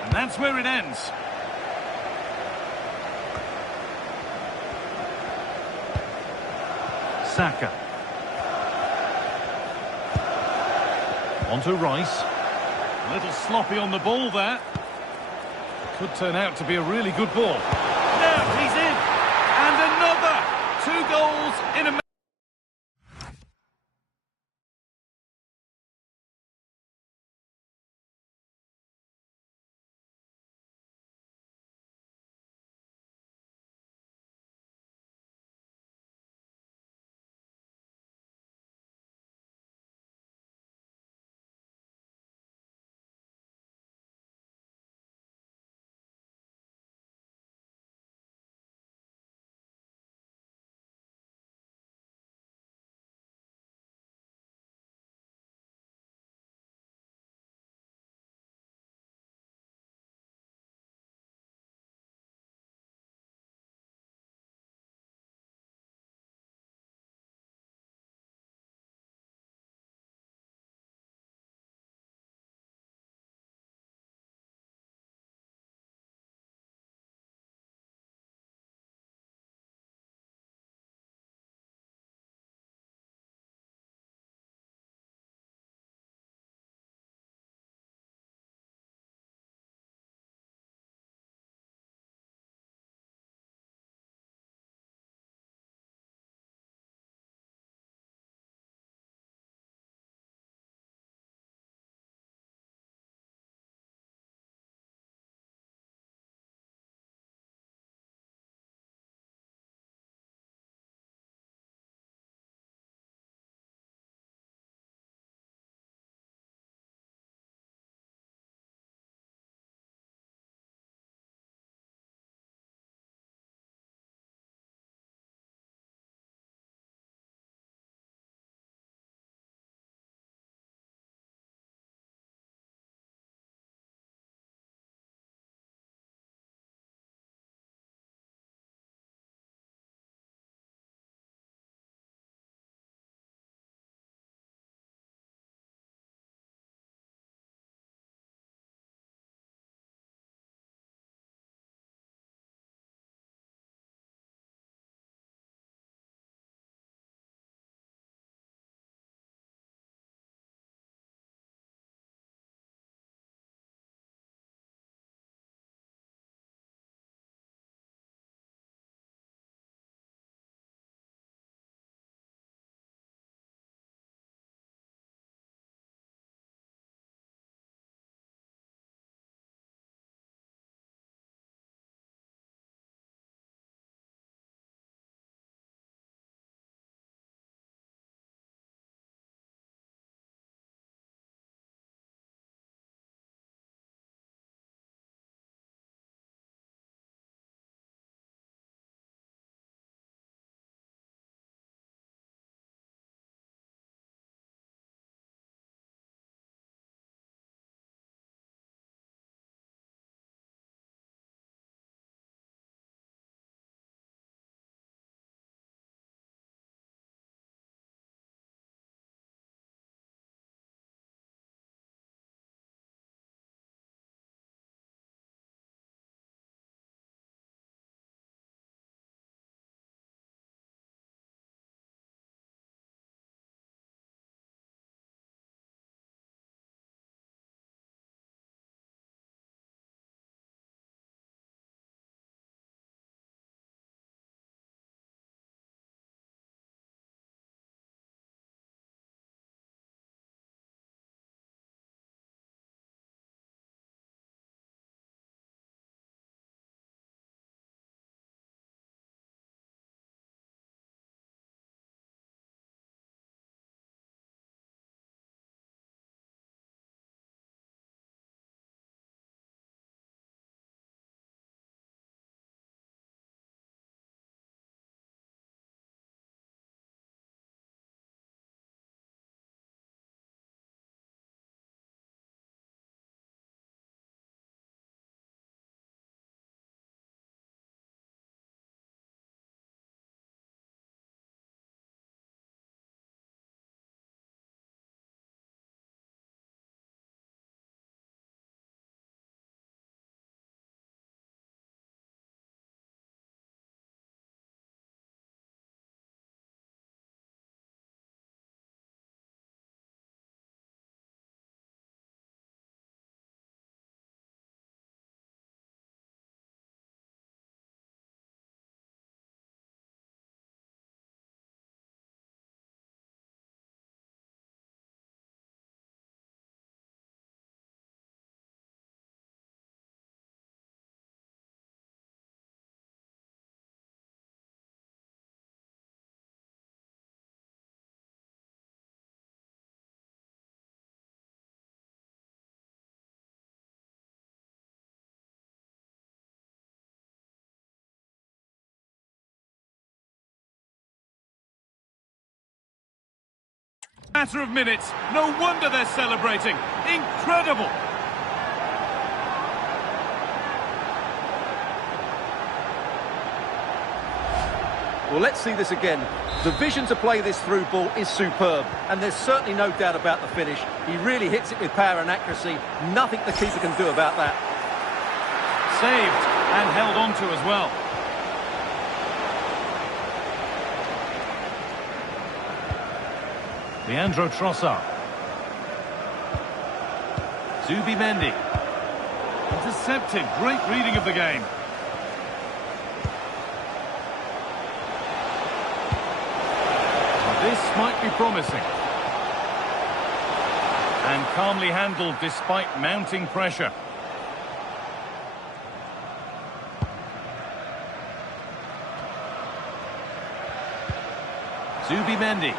And that's where it ends. Saka. On to Rice. A little sloppy on the ball there. Could turn out to be a really good ball. Now he's in. And another. 2 goals in a minute. Matter of minutes. No wonder they're celebrating. Incredible. Well, let's see this again. The vision to play this through ball is superb, and there's certainly no doubt about the finish. He really hits it with power and accuracy. Nothing the keeper can do about that. Saved and held on to as well. Leandro Trossard. Zubimendi. Intercepted. Great reading of the game. This might be promising. And calmly handled despite mounting pressure. Zubimendi.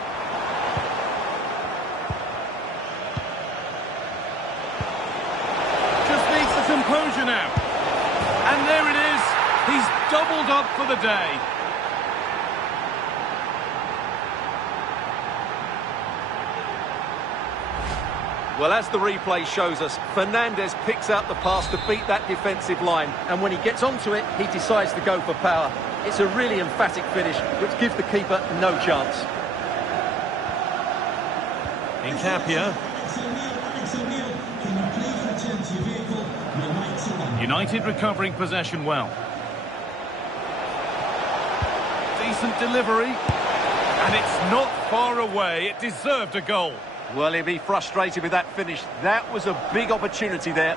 Just needs the composure now. And there it is. He's doubled up for the day. Well, as the replay shows us, Fernandes picks out the pass to beat that defensive line. And when he gets onto it, he decides to go for power. It's a really emphatic finish, which gives the keeper no chance. Nkapia. United recovering possession well. Decent delivery. And it's not far away. It deserved a goal. Well, he'll be frustrated with that finish. That was a big opportunity there.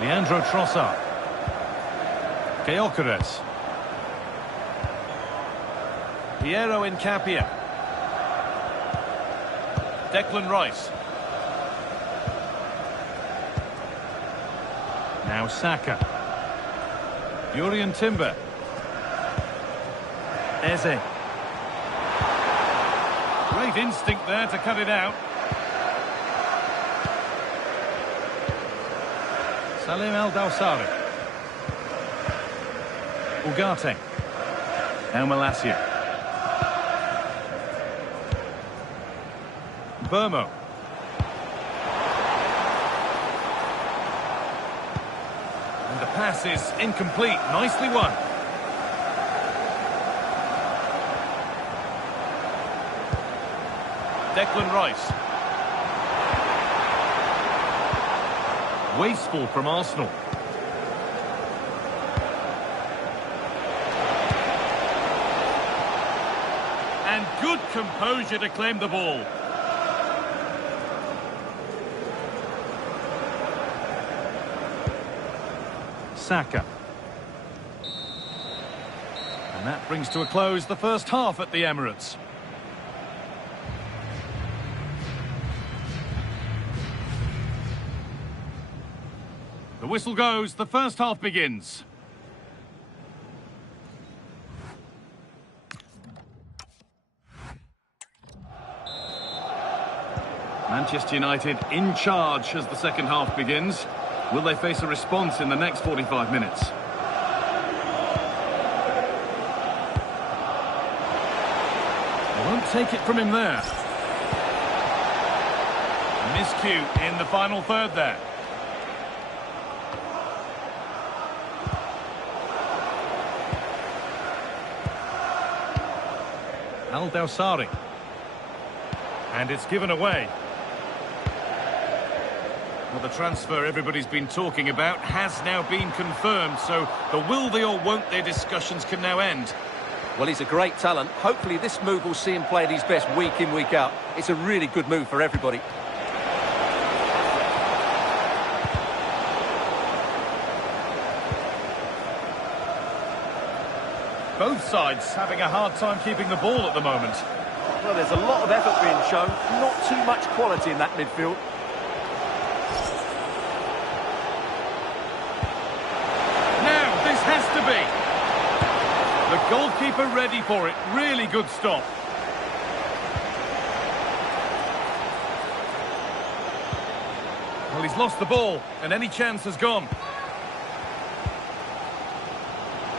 Leandro Trossard. Gyökeres. Piero Nkapia. Declan Rice. Now Saka. Jurrien Timber. Eze. Great instinct there to cut it out. Salim Al-Dawsari. Ugarte. Now Malacia. Burmo. And the pass is incomplete. Nicely won. Declan Rice. Wasteful from Arsenal. And good composure to claim the ball. Saka. And that brings to a close the first half at the Emirates. The whistle goes, the first half begins. Manchester United in charge as the second half begins. Will they face a response in the next 45 minutes? They won't take it from him there. Miscue in the final third there. Al-Dawsari. And it's given away. Well, the transfer everybody's been talking about has now been confirmed, so the will they or won't they discussions can now end. Well, he's a great talent. Hopefully this move will see him play at his best week in, week out. It's a really good move for everybody. Both sides having a hard time keeping the ball at the moment. Well, there's a lot of effort being shown, not too much quality in that midfield. Now, this has to be. The goalkeeper ready for it. Really good stop. Well, he's lost the ball, and any chance has gone.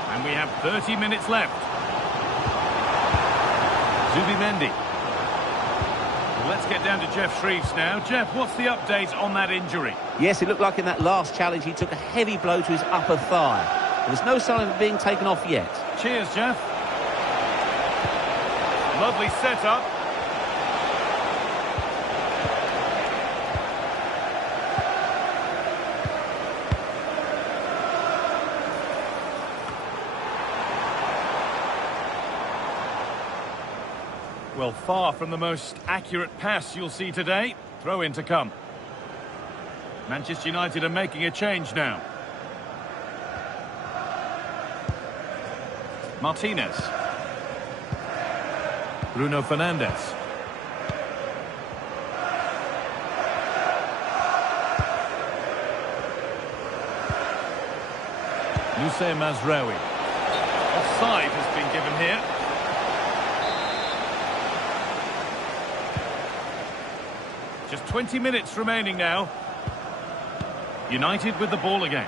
And And we have 30 minutes left. Zubimendi. Let's get down to Geoff Shreeves now. Geoff, what's the update on that injury? Yes, it looked like in that last challenge he took a heavy blow to his upper thigh. There's no sign of it being taken off yet. Cheers, Geoff. Lovely setup. Well, far from the most accurate pass you'll see today. Throw in to come. Manchester United are making a change now. Martinez. Bruno Fernandes. Noussair Mazraoui. Offside has been given here. Just 20 minutes remaining now. United with the ball again.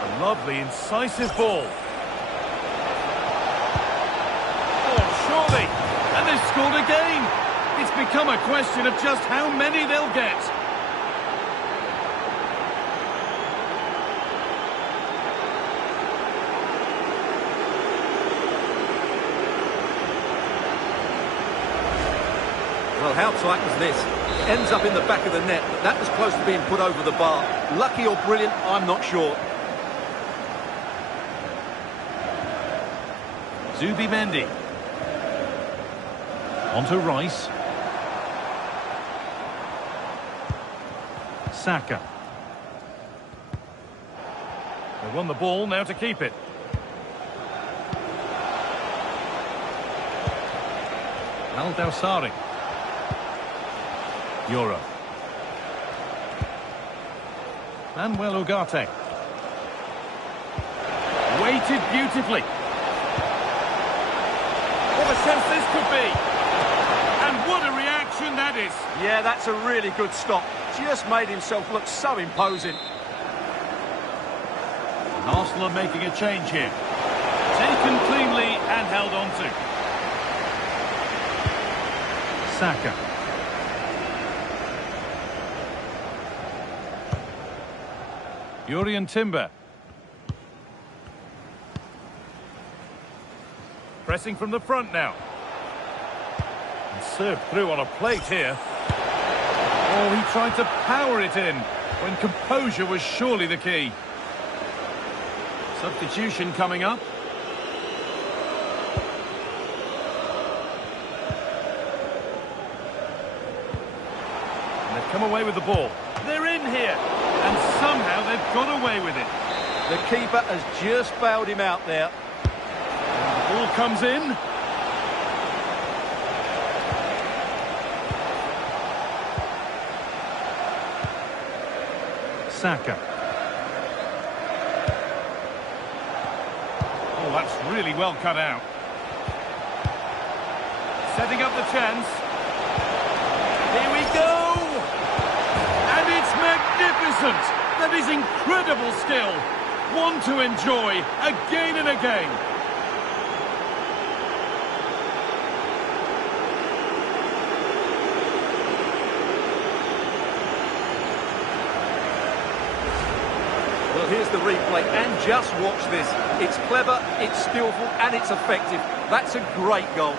A lovely, incisive ball. Oh, surely. And they've scored again. It's become a question of just how many they'll get. Well, how tight was this? It ends up in the back of the net, but that was close to being put over the bar. Lucky or brilliant, I'm not sure. Zubimendi. On to Rice. Saka. They won the ball, now to keep it. Al Dawsari. Euro. Manuel Ugarte. Weighted beautifully. What a chance this could be. And what a reaction that is. Yeah, that's a really good stop. Just made himself look so imposing. And Arsenal are making a change here. Taken cleanly and held on to. Saka. Jurrien Timber. Pressing from the front now. And served through on a plate here. Oh, he tried to power it in when composure was surely the key. Substitution coming up. And they've come away with the ball. They're in here. And somehow they've got away with it. The keeper has just bailed him out there. And the ball comes in. Saka. Oh, that's really well cut out. Setting up the chance. Here we go! And it's magnificent! That is incredible skill. One to enjoy again and again. Well, here's the replay, and just watch this. It's clever, it's skillful, and it's effective. That's a great goal.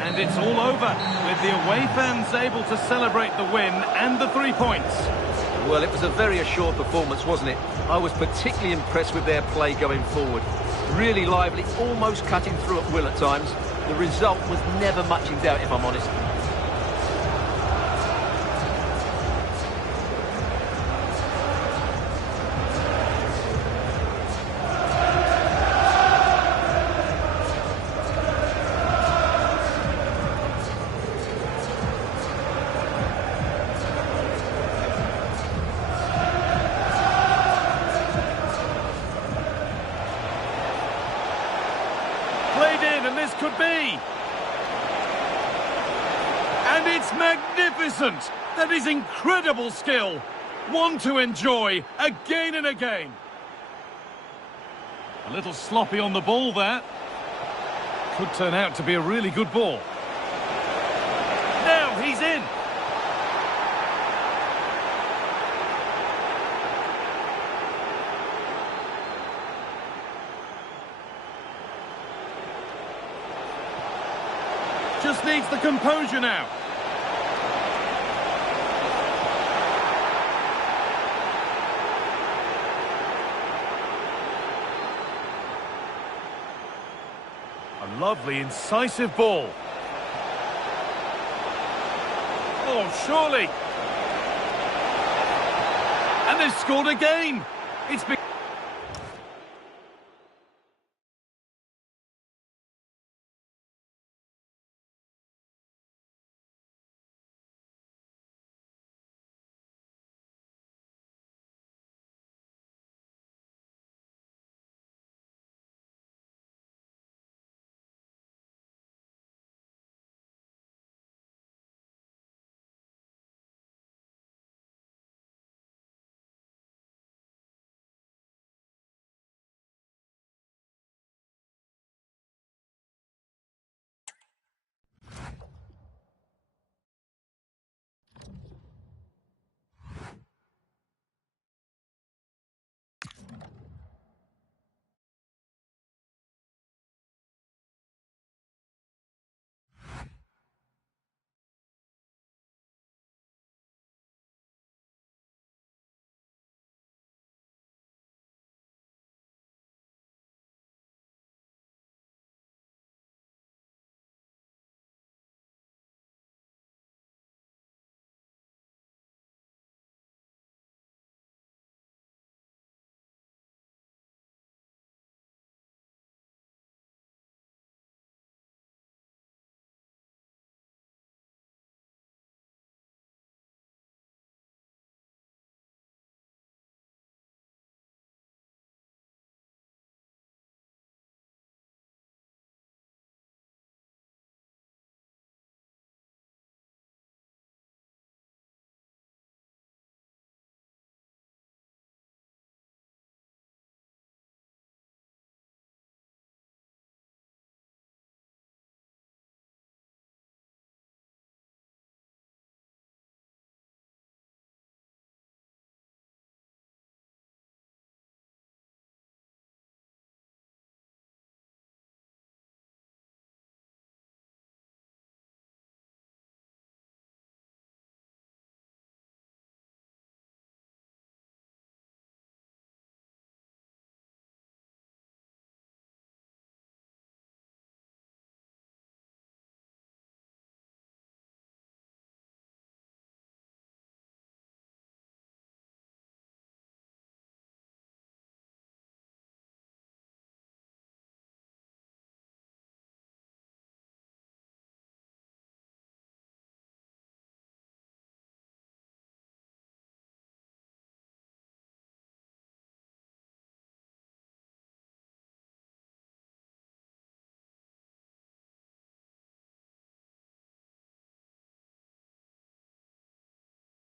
And it's all over, with the away fans able to celebrate the win and the 3 points. Well, it was a very assured performance, wasn't it? I was particularly impressed with their play going forward. Really lively, almost cutting through at will at times. The result was never much in doubt, if I'm honest. Played in, and this could be. And it's magnificent. That is incredible skill. One to enjoy again and again. A little sloppy on the ball there. Could turn out to be a really good ball. Now he's in. Just needs the composure now. A lovely, incisive ball. Oh, surely. And they've scored again. It's been...